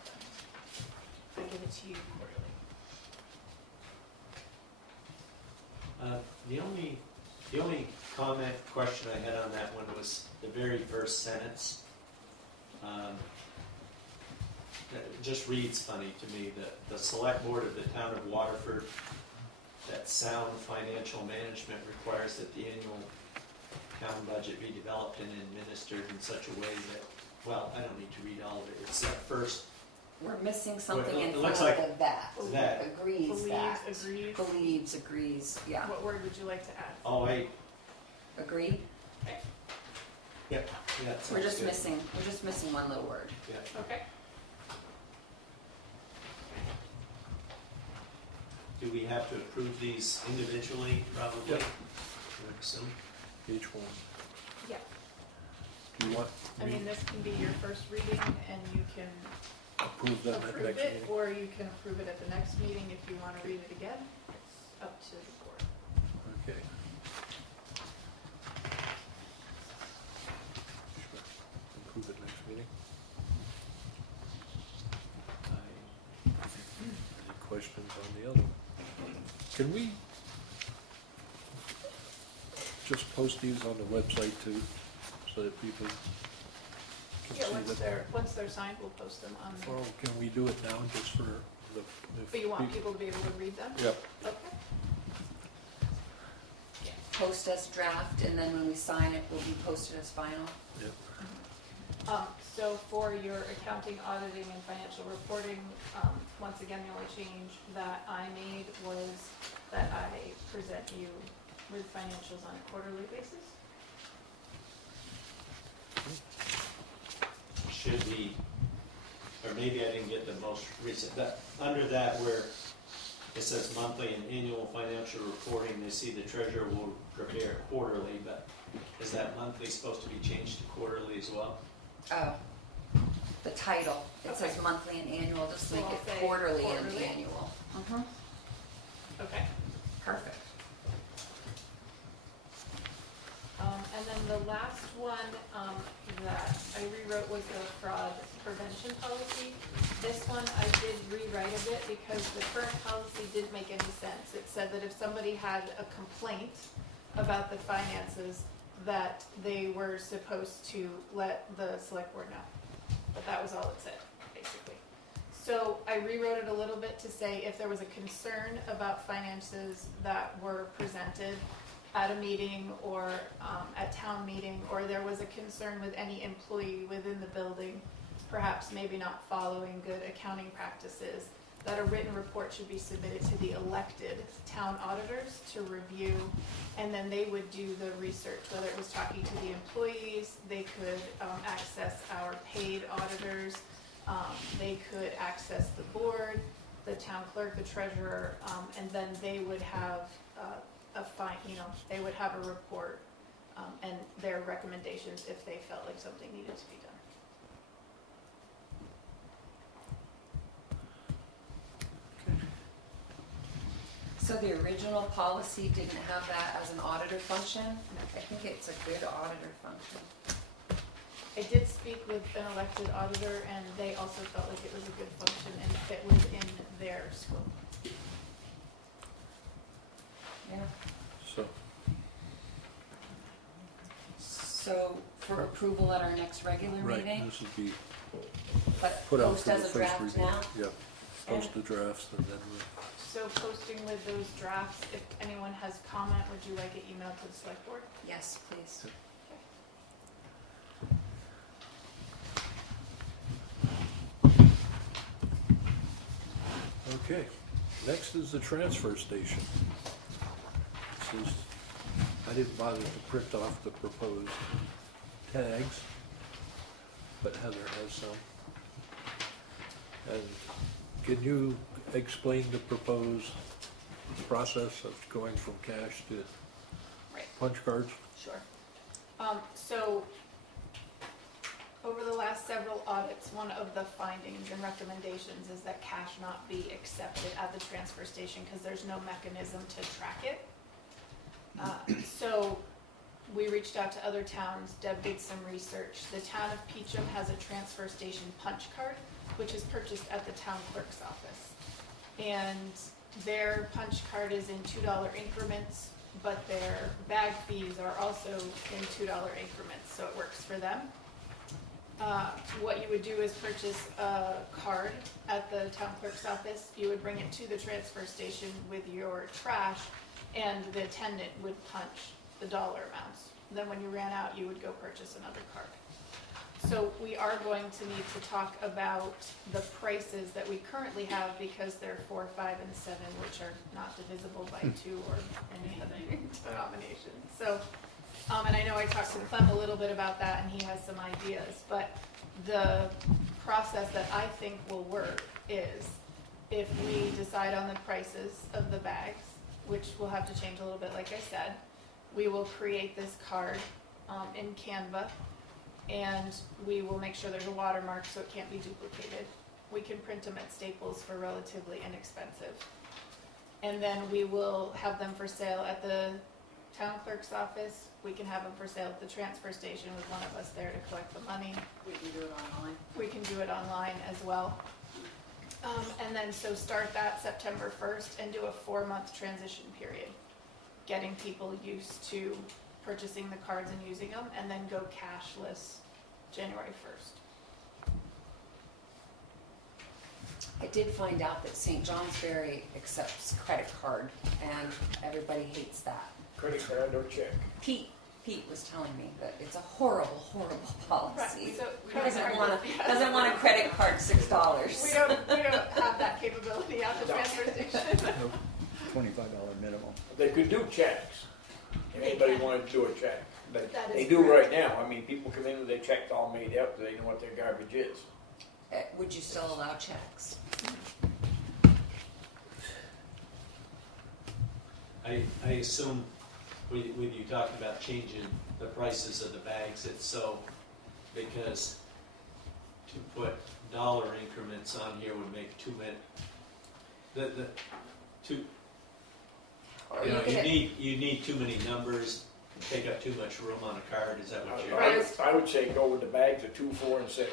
I give it to you quarterly. The only comment, question I had on that one was the very first sentence. It just reads funny to me, that the select board of the town of Waterford, that sound financial management requires that the annual town budget be developed and administered in such a way that, well, I don't need to read all of it, it's that first, We're missing something Well, in it front looks of like the that. that. Agrees Believes, that. agrees. Believes, agrees, yeah. What word would you like to add? oh, Agreed? yeah, We're sounds just good. missing one little word. Yeah. Okay. Do we have to approve these individually, probably? Yep. I would assume. Each one. Yeah. Do you want I mean, this can be your first reading and you can approve them at the approve next it, meeting? or you can approve it at the next meeting if you want to read it again. It's up to the board. Okay. Sure. Approve it next meeting. Any questions on the other one? Can we just post these on the website too, so that people can Yeah, see once that once they're signed, we'll post them on. Well, can we do it now just for the? But you want people to be able to read them? Yep. Okay. Post as draft, and then when we sign it, will be posted as final. Yep. So for your accounting, auditing, and financial reporting, once again, the only change that I made was that I present you with financials on a quarterly basis. Should be, or maybe I didn't get the most recent, that, under that where it says monthly and annual financial reporting, they see the treasurer will prepare quarterly, but is that monthly supposed to be changed to quarterly as well? Oh, the title, it says Okay. monthly and annual, just So make I'll it say quarterly and quarterly. annual. Okay. Perfect. And then the last one that I rewrote was the fraud prevention policy. This one I did rewrite a bit because the current policy didn't make any sense. It said that if somebody had a complaint about the finances, that they were supposed to let the select board know. But that was all it said, basically. So I rewrote it a little bit to say if there was a concern about finances that were presented at a meeting or at town meeting, or there was a concern with any employee within the building, perhaps maybe not following good accounting practices, that a written report should be submitted to the elected town auditors to review, and then they would do the research, whether it was talking to the employees, they could access our paid auditors, they could access the board, the town clerk, the treasurer, and then they would have they would have a report and their recommendations if they felt like something needed to be done. So the original policy didn't have that as an auditor function? I think it's a good auditor function. I did speak with an elected auditor, and they also felt like it was a good function and fit within their scope. Yeah. So, So for approval at our next regular right, meeting, this would be but put out post for the as a first draft reading. now? Yep, post the drafts and then So posting with those drafts, if anyone has comment, would you like it emailed to the select board? Yes, please. Okay, next is the transfer station. This is, I didn't bother to print off the proposed tags, but Heather has some. And can you explain the proposed process of going from cash to punch cards? Sure. So, over the last several audits, one of the findings and recommendations is that cash not be accepted at the transfer station because there's no mechanism to track it. So, we reached out to other towns, Deb did some research. The town of Peacham has a transfer station punch card, which is purchased at the town clerk's office. And their punch card is in $2 increments but their bag fees are also in $2 increments, so it works for them. What you would do is purchase a card at the town clerk's office. You would bring it to the transfer station with your trash, and the attendant would punch the dollar amounts. Then when you ran out, you would go purchase another card. So we are going to need to talk about the prices that we currently have, because they're 4, 5, and 7, which are not divisible by 2 or any other denomination. So, and I know I talked to Clem a little bit about that, and he has some ideas, but the process that I think will work is if we decide on the prices of the bags, which will have to change a little bit, like I said, we will create this card in Canva, and we will make sure there's a watermark so it can't be duplicated. We can print them at Staples for relatively inexpensive. And then we will have them for sale at the town clerk's office. We can have them for sale at the transfer station with one of us there to collect the money. We can do it online. We can do it online as well. And then so start that September 1st and do a 4-month transition period, getting people used to purchasing the cards and using them, and then go cashless January 1st. I did find out that St. Johnsbury accepts credit card, and everybody hates that. Credit card or check? Pete was telling me that it's a horrible, horrible policy. Right, so He doesn't want a credit card $6. We don't have that capability at the transfer station. $25 minimum. They could do checks. If anybody wanted to do a check. That They is do correct. right now. I mean, people come in with their checks all made up, they know what their garbage is. Would you still allow checks? I assume when you talked about changing the prices of the bags, it's so because to put dollar increments on here would make too many. You need too many numbers, take up too much room on a card. Is that what you're? I would say go with the bags of 2, 4, and 6.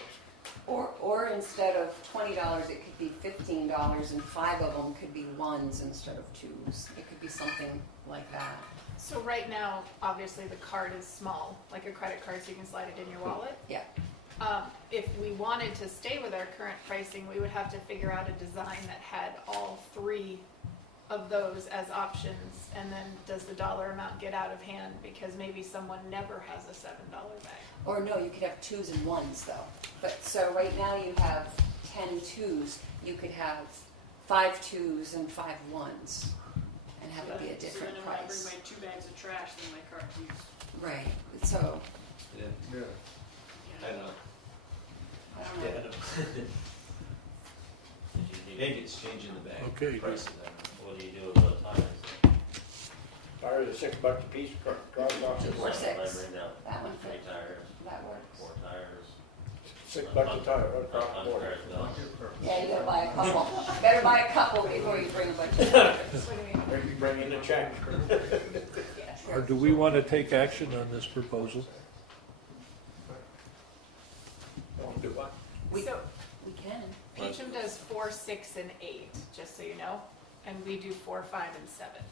Or instead of $20, it could be $15, and 5 of them could be 1s instead of 2s. It could be something like that. So right now, obviously the card is small, like a credit card, so you can slide it in your wallet. Yeah. If we wanted to stay with our current pricing, we would have to figure out a design that had all 3 of those as options, and then does the dollar amount get out of hand because maybe someone never has a $7 bag? Or no, you could have 2s and 1s though. But so right now you have 10 2s. You could have 5 2s and 5 1s, and have it be a different So then when I price. bring my 2 bags of trash, then my card's used. Right. So Yeah. I don't know. I don't know. Yeah, I don't. Maybe it's changing the bag Okay. prices. I don't know. What do you do about tires? Tires are $6 a piece, drive boxes. Or I 6. bring down That one 3 fits. tires, That works. 4 tires. $6 a tire, right across the board. Yeah, you gotta buy a couple. Better buy a couple before you bring a bunch of tires. Maybe bring in a check. Or do we want to take action on this proposal? Want to do what? We So can. Peachum does 4, 6, and 8, just so you know, and we do 4, 5, and 7.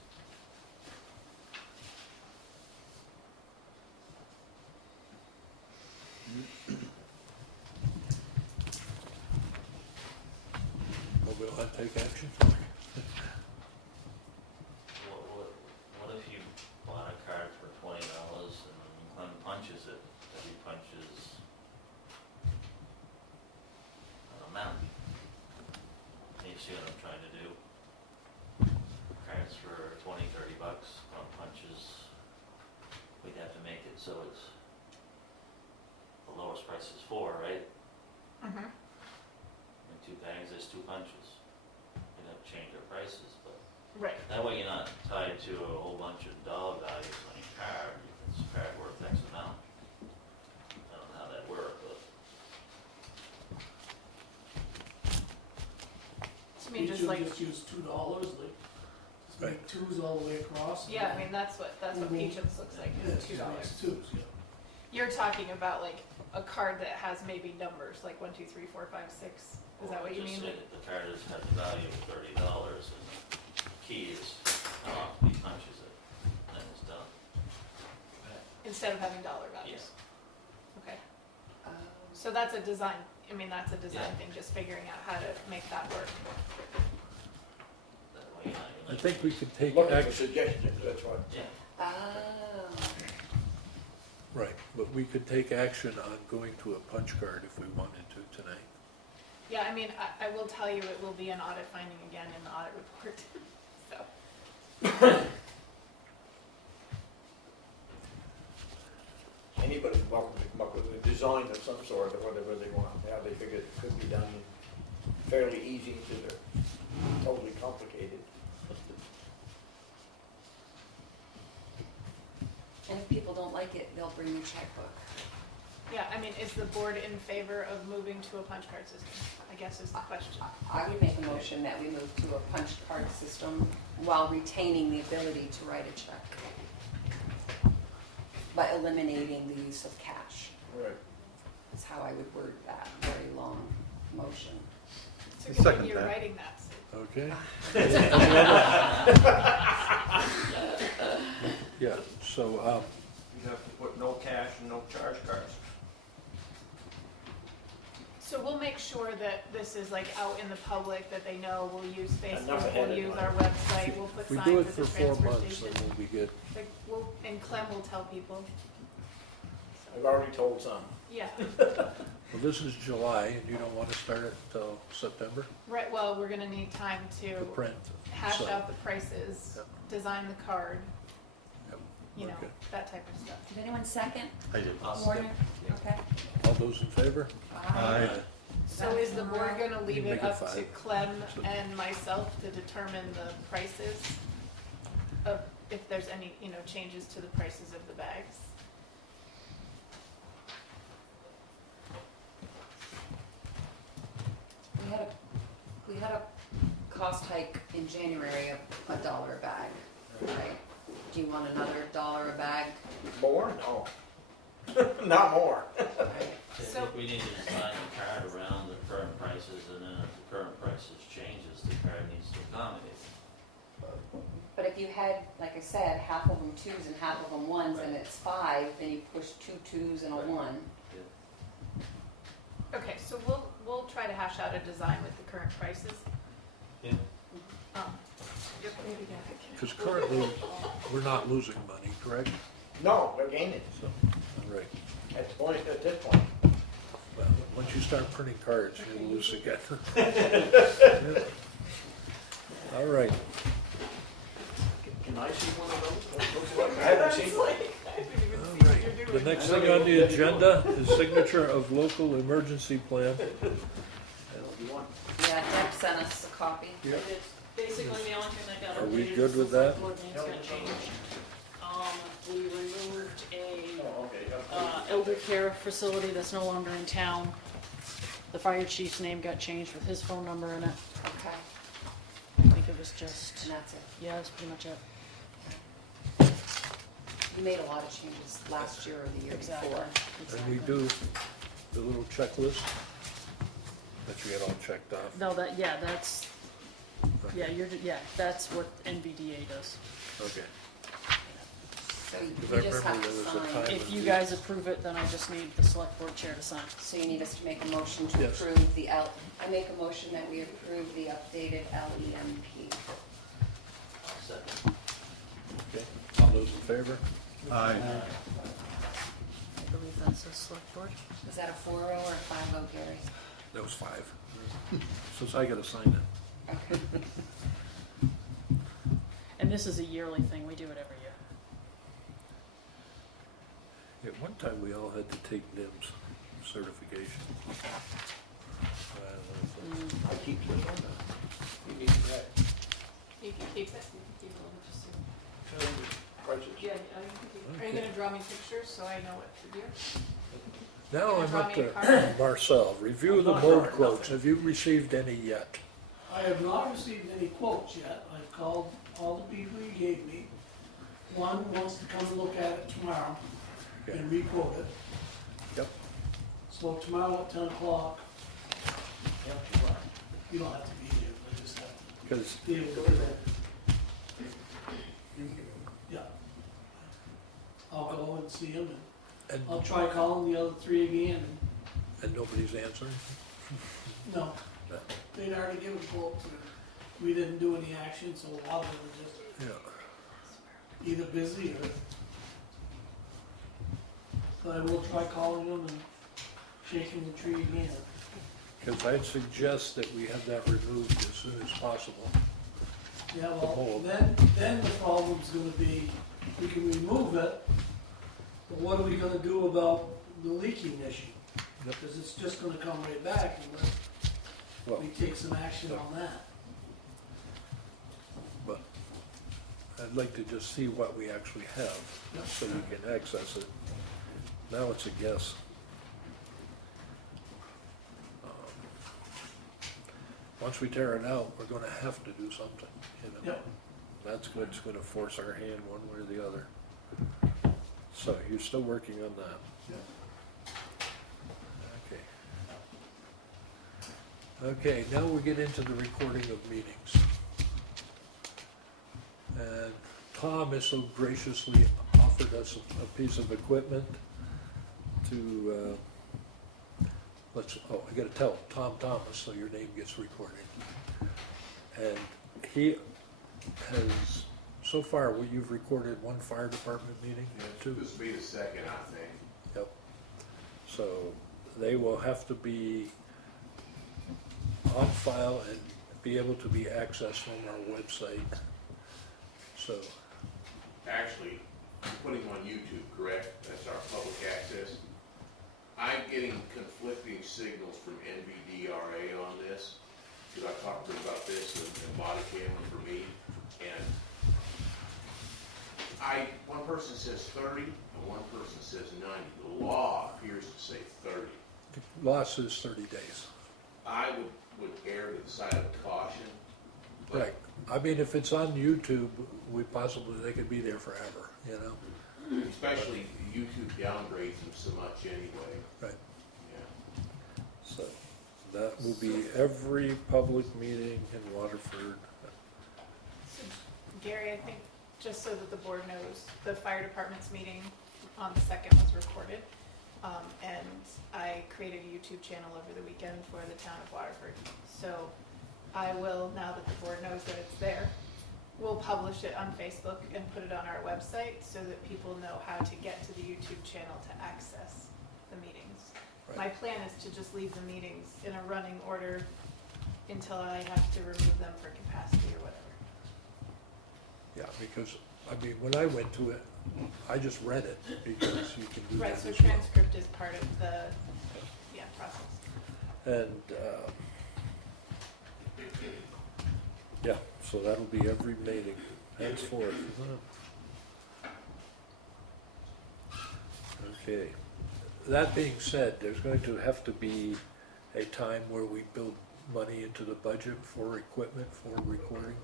Well, we'll have to take action. What if you bought a card for $20 and Glenn punches it, that he punches an amount? You see what I'm trying to do? Cards for $20, $30, Glenn punches, we'd have to make it so it's, the lowest price is 4, right? Mm-hmm. And 2 bags, there's 2 punches. We'd have to change our prices, but Right. that way you're not tied to a whole bunch of dollar values on your card. It's a card worth X amount. I don't know how that works, but To me, just You like, just use $2, like, just make 2s all the way across. yeah, I mean, that's what Peachum's looks like, Yeah, is $2. it's 2s, yeah. You're talking about like a card that has maybe numbers, like 1, 2, 3, 4, 5, 6. Is that what you mean? Just say that the card has the value of $30 and the key is how often he punches it. And instead of having dollar values? Yes. Okay, Um, so that's a design, I mean, that's a design Yeah. thing, just figuring out how to make that work. That way you're not I gonna- think we could take Looking for action, suggestions, that's what. Yeah. Oh, right, but we could take action on going to a punch card if we wanted to tonight. Yeah, I mean, I will tell you, it will be an audit finding again in the audit report, so. Anybody's welcome to come up with a design of some sort or whatever they want, how they figure it could be done fairly easy to totally complicated. and if people don't like it, they'll bring you checkbook. Yeah, I mean, is the board in favor of moving to a punch card system, I guess is the question. I would make a motion that we move to a punch card system while retaining the ability to write a check. By eliminating the use of cash. Right. That's how I would word that very long motion. So good thing you're writing that, Sue. Okay. Yeah, so, You have to put no cash and no charge cards. So we'll make sure that this is like out in the public, that they know, we'll use Enough Facebook, ahead we'll of use time. our website, we'll put if we signs do it at for the 4 transfer months, station. then we'll be good. Like, and Clem will tell people, I've already told some. yeah, Well, this is July, and you don't want to start it till September, right, well, we're gonna need time to the print. hash so- out the prices, Yep. design the card, Yep, you know, okay. that type of stuff. Did anyone second? I did. Warner? Okay. All those in favor? Aye. So is the board gonna leave You it make it up to 5. Clem and myself to determine the prices of, if there's any, you know, changes to the prices of the bags? We had a cost hike in January of $1 a bag, right? Do you want another $1 a bag? More? No. Not more. Right. I think we need to design the card around the current prices, and then if the current prices changes, the card needs to accommodate. But if you had, like I said, half of them 2s and half of them 1s, and it's 5, then you push 2 2s and a 1. Okay, so we'll try to hash out a design with the current prices. Yeah. Because currently, we're not losing money, correct? No, we're gaining. So, all right. At this point. Well, once you start printing cards, you'll lose again. All right. Can I see one of those? What looks like? I haven't seen one. All right. The next thing on the agenda is signature of local emergency plan. You want? Yeah, Deb sent us a copy. Yeah. Basically, the only thing that got Are we updated good is with the that? select board names got changed. We removed a Oh, okay. elder care facility that's no longer in town. The fire chief's name got changed with his phone number in it. Okay, I think it was just, and that's it. yeah, that's pretty much it. You made a lot of changes last year or the year Exactly. before. And we do the little checklist that you get all checked off. No, that's, that's what NVDA does. Okay. So Because you I just remember have to there was a sign. time- If you guys approve it, then I just need the select board chair to sign. So you need us to make a motion to Yes. approve the I make a motion that we approve the updated LEMP. Second. Okay. All those in favor? Aye. I believe that's the select board. Is that a 4-0 or a 5-0, Gary? That was 5. So I gotta sign it. Okay. And this is a yearly thing, we do it every year. At one time, we all had to take NIMS certification. I keep this one. You need that. You can keep it. Prices. Yeah, are you gonna draw me pictures so I know what to do? Now I'm Draw up me a to card. Marcel. Review the mode quotes. Have you received any yet? I have not received any quotes yet. I've called all the people you gave me. One wants to come and look at it tomorrow Okay. and re-quote it. Yep. So tomorrow at 10 o'clock, you don't have to be here, I just have Because to be able to do that. Yeah. I'll go and see him, and And, I'll try calling the other three again, and nobody's answering? and no, No. they'd already given quotes, and we didn't do any action, so a lot of them were just Yeah. either busy or. But I will try calling them and shaking the tree again. Because I'd suggest that we have that removed as soon as possible. Yeah, The well, whole- then the problem's gonna be, we can remove it, but what are we gonna do about the leaking issue? Yep. Because it's just gonna come right back unless Well, we take some action on that. but I'd like to just see what we actually have, Yep. so we can access it. Now it's a guess. Once we tear it out, we're gonna have to do something, you know? Yep. That's what's gonna force our hand one way or the other. So you're still working on that? Okay. Okay, now we get into the recording of meetings. And Tom has so graciously offered us a piece of equipment to, I gotta tell, Tom Thomas, so your name gets recorded. And he has, so far, you've recorded one fire department meeting, two? This will be the second, I think. Yep. So they will have to be on file and be able to be accessed from our website. So, Actually, I'm putting on YouTube, correct? That's our public access. I'm getting conflicting signals from NVDRA on this, because I talked to them about this and body camera for me, and one person says 30 and one person says 90. The law appears to say 30. the law says 30 days. I would err to the side of caution. but Right. I mean, if it's on YouTube, they could be there forever, you know? Especially YouTube downgrades them so much anyway. Right. Yeah. So that will be every public meeting in Waterford. So, Gary, I think, just so that the board knows, the fire department's meeting on the 2nd was recorded. And I created a YouTube channel over the weekend for the town of Waterford. So I will, now that the board knows that it's there, we'll publish it on Facebook and put it on our website so that people know how to get to the YouTube channel to access the meetings. Right. My plan is to just leave the meetings in a running order until I have to remove them for capacity or whatever. Yeah, because, I mean, when I went to it, I just read it, because you can do that Right, as so well. transcript is part of the, process. And, yeah, so that'll be every meeting henceforth, isn't it? Okay. That being said, there's going to have to be a time where we build money into the budget for equipment for recording.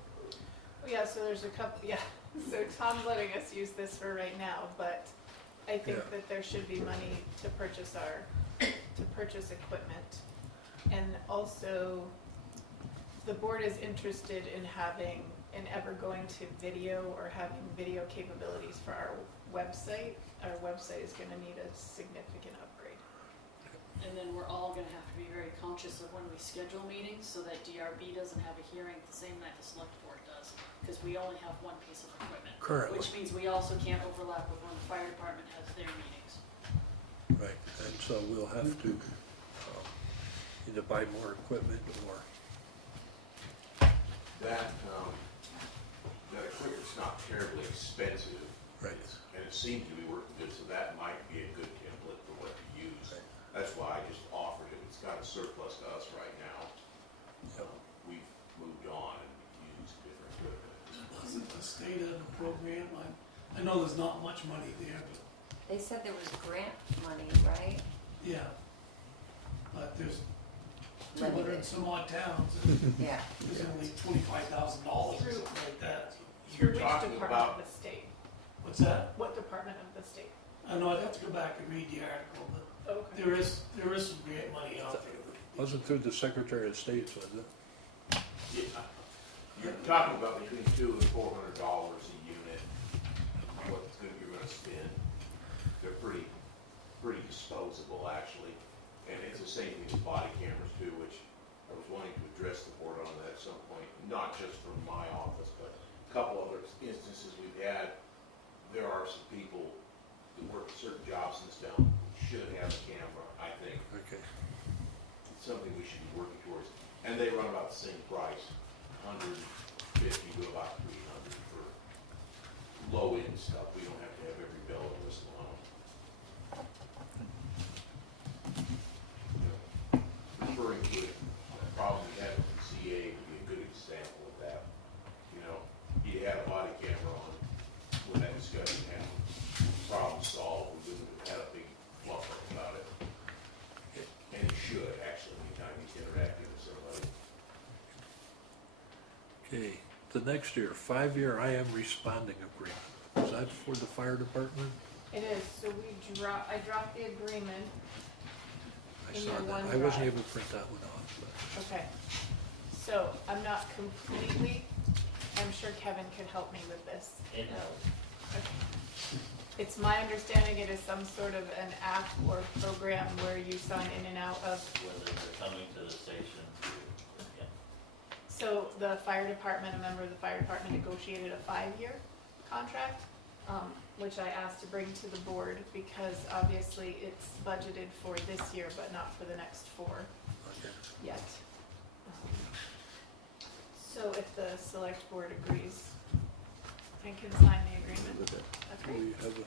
Yeah, so there's a couple, so Tom's letting us use this for right now, but I think Yeah. that there should be money to purchase equipment. And also, the board is interested in having, and ever going to video or having video capabilities for our website. Our website is gonna need a significant upgrade. And then we're all gonna have to be very conscious of when we schedule meetings, so that DRB doesn't have a hearing the same night the select board does, because we only have one piece of equipment. Currently. Which means we also can't overlap with when the fire department has their meetings. Right, and so we'll have to either buy more equipment or, That equipment's not terribly expensive. right, And it seems to be working good, so that might be a good template for what to use. That's why I just offered it. It's got a surplus to us right now. Yep. We've moved on and used different equipment. Doesn't the state have a program? I know there's not much money there, but They said there was grant money, right? yeah. But there's Limited. 200 and some odd towns, and Yeah. there's only $25,000 or something like that. Through You're which talking department about- of the state? What's that? What department of the state? I know, I'd have to go back and read the article, but Okay. there is some grant money out there. wasn't through the Secretary of State, was it? Yeah. You're talking about between $200 and $400 a unit, what you're gonna spend. they're pretty disposable actually. And it's the same thing with body cameras too, which I was wanting to address the board on that at some point, not just from my office, but a couple other instances we've had. There are some people who work at certain jobs in this town who should have a camera, I think. Okay. It's something we should be working towards. And they run about the same price, 150 to about 300 for low-end stuff. We don't have to have every bell and whistle on them. Referring to it, the problem we had with the CA would be a good example of that. You know, he had a body camera on when that discussion happened. Problem solved, we wouldn't have had a big fluff about it. And he should, actually, anytime he's interacting with somebody. Okay, the next year, 5-year I am responding agreement. Is that for the fire department? It is, so I dropped the agreement. I In saw your that. one I wasn't drive. able to print that one off, but. Okay, so I'm not completely, I'm sure Kevin could help me with this. It helps. Okay. It's my understanding it is some sort of an app or program where you sign in and out of. Whether they're coming to the station, yeah. So the fire department, a member of the fire department negotiated a 5-year contract, which I asked to bring to the board because obviously it's budgeted for this year, but not for the next 4 yet. So if the select board agrees, I can sign the agreement. Okay. We have a,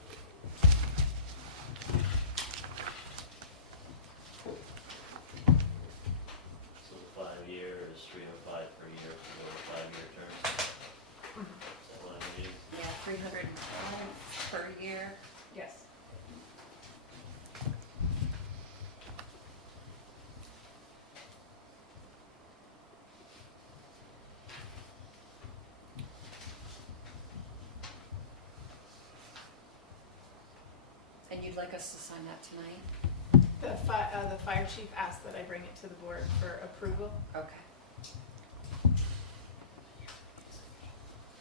So the 5-year is $305 per year for the 5-year term. Is that what I'm reading? Yeah, 305 per year. Yes. And you'd like us to sign that tonight? The fire chief asked that I bring it to the board for approval, Okay.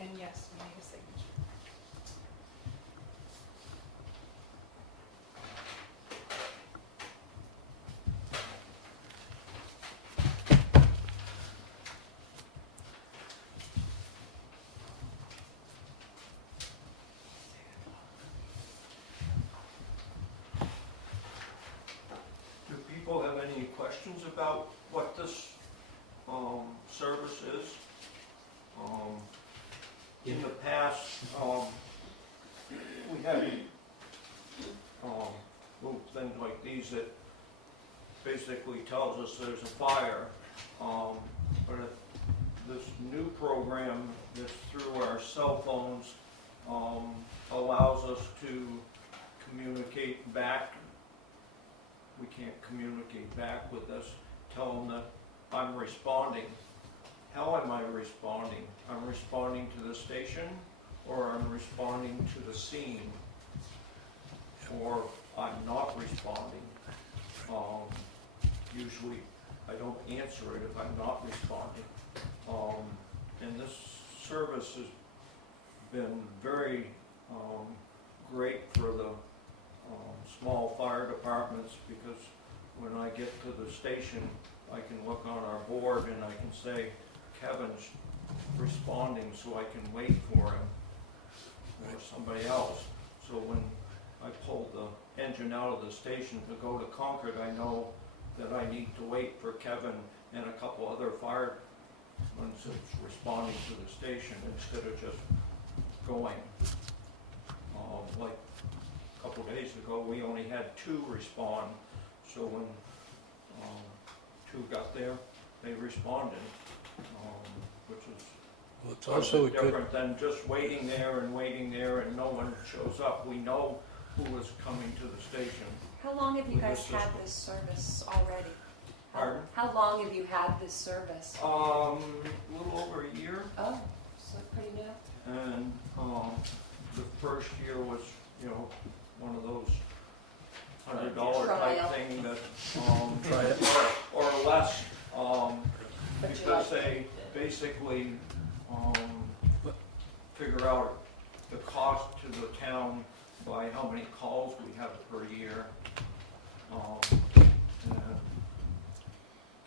and yes, we need a signature. Do people have any questions about what this service is? In the past, we had little things like these that basically tells us there's a fire. But this new program that's through our cell phones allows us to communicate back. We can't communicate back with us, tell them that I'm responding. How am I responding? I'm responding to the station, or I'm responding to the scene, or I'm not responding. Usually I don't answer it if I'm not responding. And this service has been very great for the small fire departments, because when I get to the station, I can look on our board and I can say, Kevin's responding, so I can wait for him or somebody else. So when I pull the engine out of the station to go to Concord, I know that I need to wait for Kevin and a couple other firemen that's responding to the station instead of just going. Like a couple days ago, we only had 2 respond, so when 2 got there, they responded, which is well, it's also a good, different than just waiting there and no one shows up. We know who is coming to the station. How long have you With guys this had system. this service already? Pardon? How long have you had this service? A little over a year, Oh, so pretty new? and the first year was, one of those $100 Trial. type thing that, Try it. or less, But you because like they basically figure out the cost to the town by how many calls we have per year. And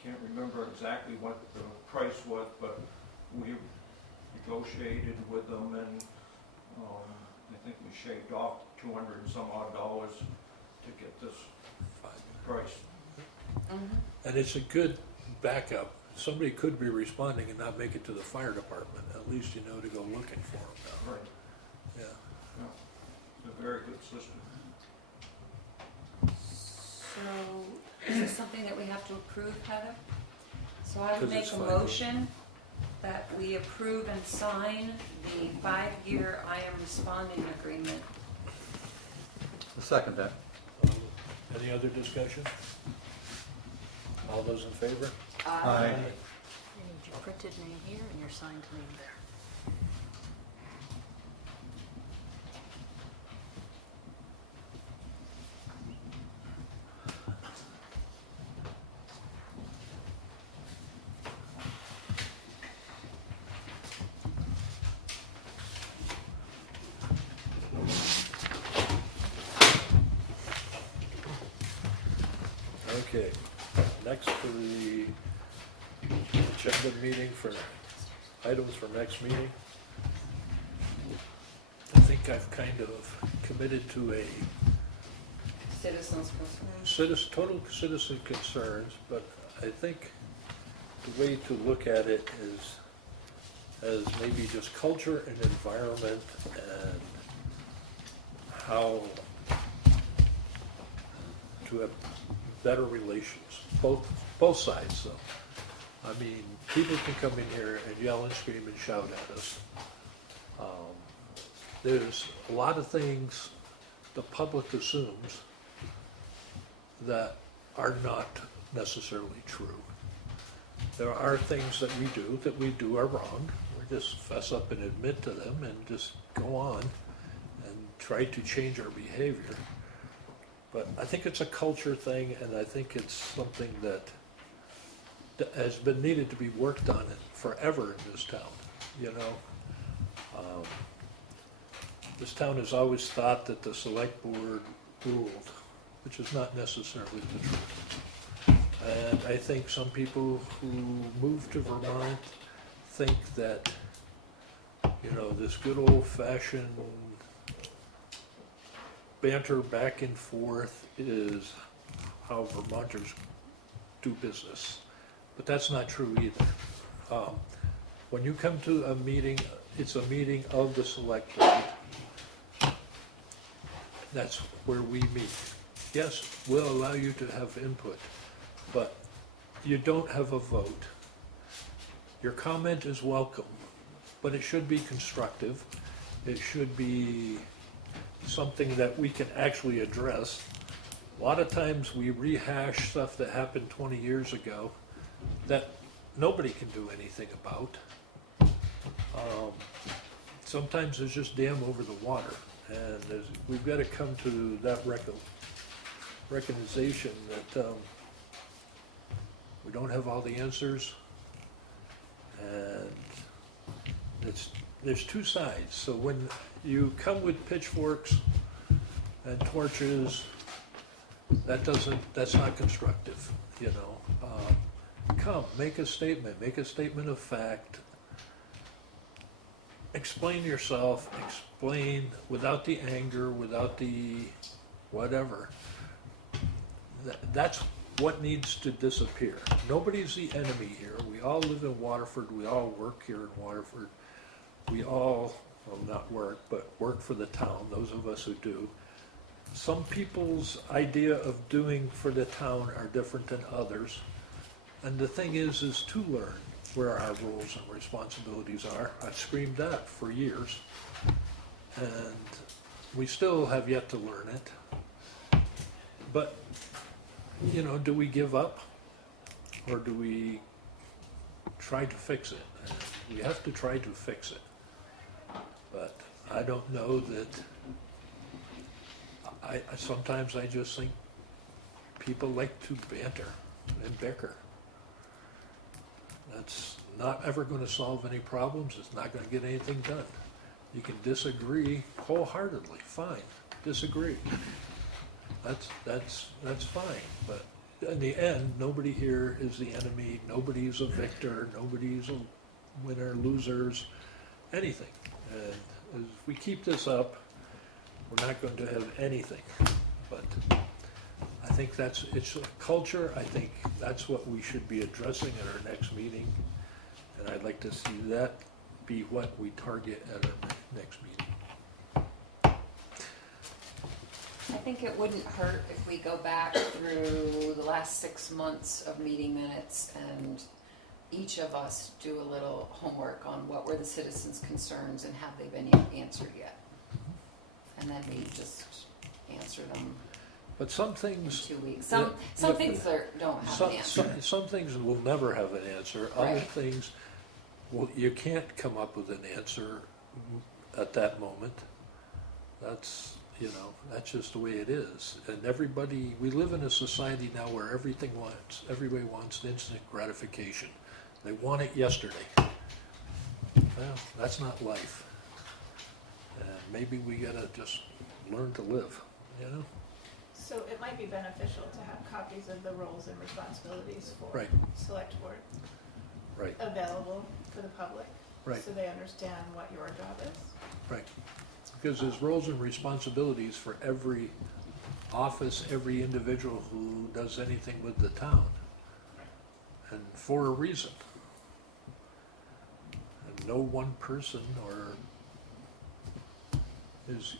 can't remember exactly what the price was, but we negotiated with them, and I think we shaved off $200 and some odd to get this price. And it's a good backup. Somebody could be responding and not make it to the fire department. At least you know to go looking for them now. Right. Yeah. It's a very good system. So, is this something that we have to approve, Heather? So I would 'Cause make it's a fine. motion that we approve and sign the 5-year I am responding agreement. I'll second that. Any other discussion? All those in favor? Aye. You need your printed name here and your signed name there. Okay, next to the agenda meeting for items for next meeting. I think I've kind of committed to a Citizens' concerns. total citizen concerns, but I think the way to look at it is as maybe just culture and environment and how to have better relations, both sides though. I mean, people can come in here and yell and scream and shout at us. There's a lot of things the public assumes that are not necessarily true. There are things that we do are wrong. We just fess up and admit to them and just go on and try to change our behavior. But I think it's a culture thing, and I think it's something that has been needed to be worked on forever in this town, you know. This town has always thought that the select board ruled, which is not necessarily the truth. And I think some people who move to Vermont think that, you know, this good old-fashioned banter back and forth is how Vermonters do business. But that's not true either. When you come to a meeting, it's a meeting of the select board. That's where we meet. Yes, we'll allow you to have input, but you don't have a vote. Your comment is welcome, but it should be constructive. It should be something that we can actually address. A lot of times we rehash stuff that happened 20 years ago that nobody can do anything about. Sometimes there's just dam over the water, and we've got to come to that recognition that we don't have all the answers, and there's two sides. So when you come with pitchforks and torches, that's not constructive, you know. Come, make a statement of fact. Explain yourself, explain without the anger, without the whatever. That's what needs to disappear. Nobody's the enemy here. We all live in Waterford. We all work here in Waterford. We all, well, not work, but work for the town, those of us who do. Some people's idea of doing for the town are different than others. And the thing is to learn where our roles and responsibilities are. I've screamed that for years, and we still have yet to learn it. But, you know, do we give up, or do we try to fix it? We have to try to fix it. But I don't know that, sometimes I just think people like to banter and bicker. That's not ever going to solve any problems. It's not going to get anything done. You can disagree wholeheartedly, fine. disagree. That's fine, but in the end, nobody here is the enemy, nobody's a victor, nobody's a winner, losers, anything. And if we keep this up, we're not going to have anything. But I think it's a culture. I think that's what we should be addressing at our next meeting. And I'd like to see that be what we target at our next meeting. I think it wouldn't hurt if we go back through the last 6 months of meeting minutes and each of us do a little homework on what were the citizens' concerns and have they been answered yet. And then we just answer them But some in things, 2 weeks. Some things don't have an answer. some things will never have an answer. Other Right. things, well, you can't come up with an answer at that moment. That's just the way it is. And everybody, we live in a society now where everybody wants instant gratification. They want it yesterday. Well, that's not life. And maybe we gotta just learn to live, So it might be beneficial to have copies of the roles and responsibilities for Right. select board Right, available for the public. Right. So they understand what your job is. right. Because there's roles and responsibilities for every office, every individual who does anything with the town. And for a reason. And no one person is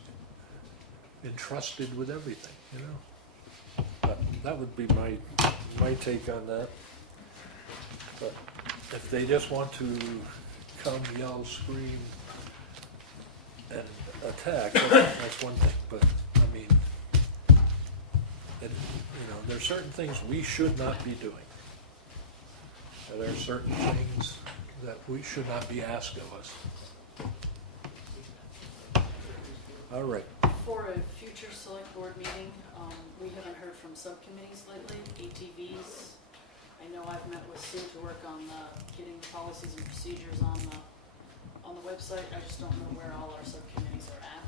entrusted with everything, But that would be my take on that. But if they just want to come, yell, scream, and attack, that's one thing, but, I mean, there's certain things we should not be doing. And there are certain things that we should not be asked of us. All right. For a future select board meeting, we haven't heard from subcommittees lately, ATVs. I know I've met with Sue to work on getting policies and procedures on the website. I just don't know where all our subcommittees are at.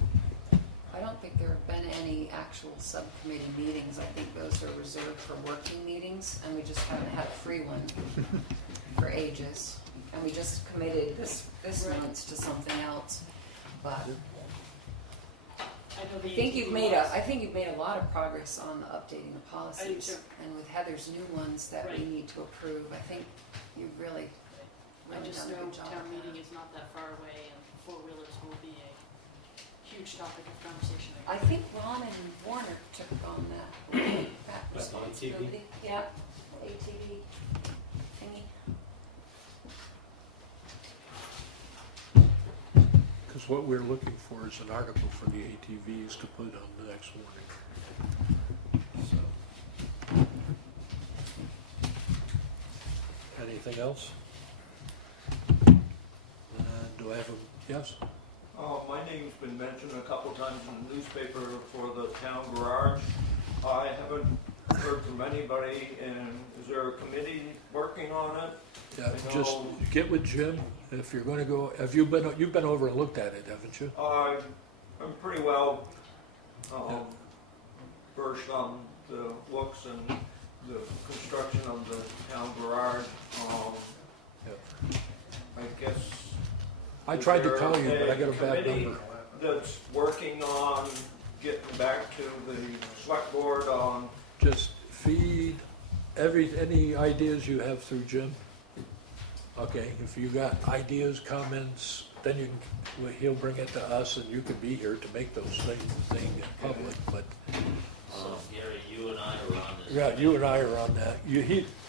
I don't think there have been any actual subcommittee meetings. I think those are reserved for working meetings, and we just haven't had a free one for ages. And we just committed this month to something else, but I know the I think ATV you've made a lot of progress on updating the policies. too. And with Heather's new ones that we Right. need to approve, I think you've really I just done a know good job town of meeting that. is not that far away, and four-wheelers will be a huge topic of conversation. I think Ron and Warner took on that responsibility. Yeah, ATV thingy. Because what we're looking for is an article for the ATVs to put on the next warning. So. Anything else? Do I have yes? My name's been mentioned a couple times in the newspaper for the town garage. I haven't heard from anybody, and is there a committee working on it? Yeah, just get with Jim. If you're going to go, you've been over and looked at it, haven't you? I'm pretty well versed on the looks and the construction of the town garage. I guess. I tried to call you, but I got a bad committee number. That's working on getting back to the select board on. Just feed any ideas you have through Jim. Okay, if you got ideas, comments, then he'll bring it to us, and you can be here to make those things in public. But So Gary, you and I are on this. yeah, you and I are on that.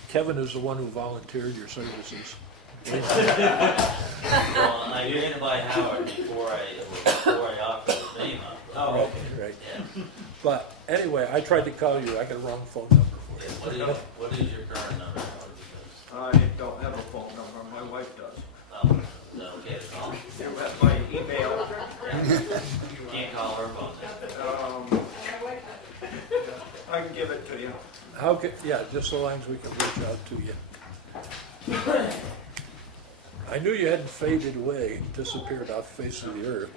Kevin is the one who volunteered your services. Well, you're gonna buy Howard before I offer his name up. Oh, Right, right. Yeah. But anyway, I tried to call you. I got a wrong phone number for you. What is your current number, Howard? I don't have a phone number, my wife does. Oh, is that okay to call? You have my email. Can't call her phone. I can give it to you. Just so long as we can reach out to you. I knew you hadn't faded away, disappeared off the face of the earth,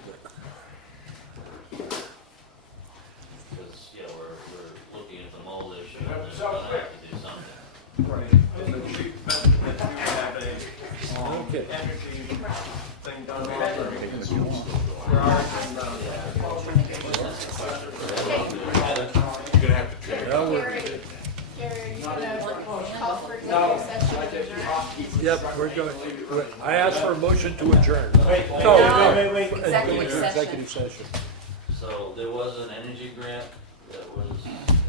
but Right, and the chief mentioned that you had a, Okay. energy thing done on the garage and, You're gonna have to take Gary, Now we're- Gary, are you gonna call for executive session to adjourn? Yep, we're going, I asked for a motion to adjourn. Wait, No, wait. no. Executive session. Executive session. So there was an energy grant that was,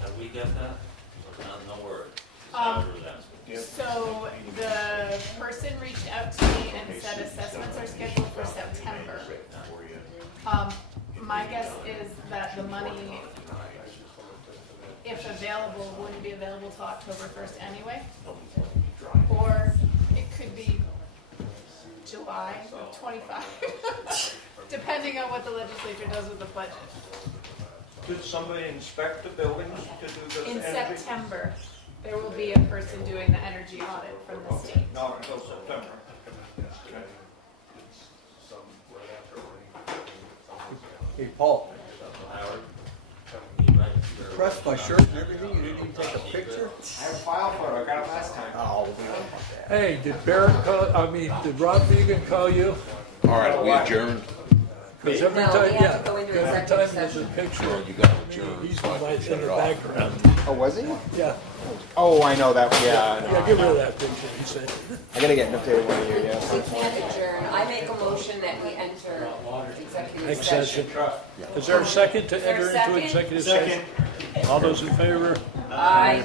have we got that? No word. So the person reached out to me and said assessments are scheduled for September. My guess is that the money, if available, wouldn't be available till October 1st anyway. Or it could be July of 25, depending on what the legislature does with the budget. did somebody inspect the buildings to do this In energy? September, there will be a person doing the energy audit from the state. Not until September. Hey, Paul, Howard? pressed my shirt and everything, you didn't even take a picture? I have a file photo, I got it last time. Oh, we don't want that. Hey, did Barrett call, did Rob Vegan call you? All right, we adjourned. Because every No, time, we have yeah, to go into every executive time there's a session. picture, You got adjourned. he's so I in shut the it off. background. Oh, was he? Yeah, Oh, I know that. Yeah, yeah, get rid of that picture, he said. I gotta get an updated one of you. We Yeah. can't adjourn. I make a motion that we enter executive session. Is there a second to enter into second? executive session? All those in favor? Aye.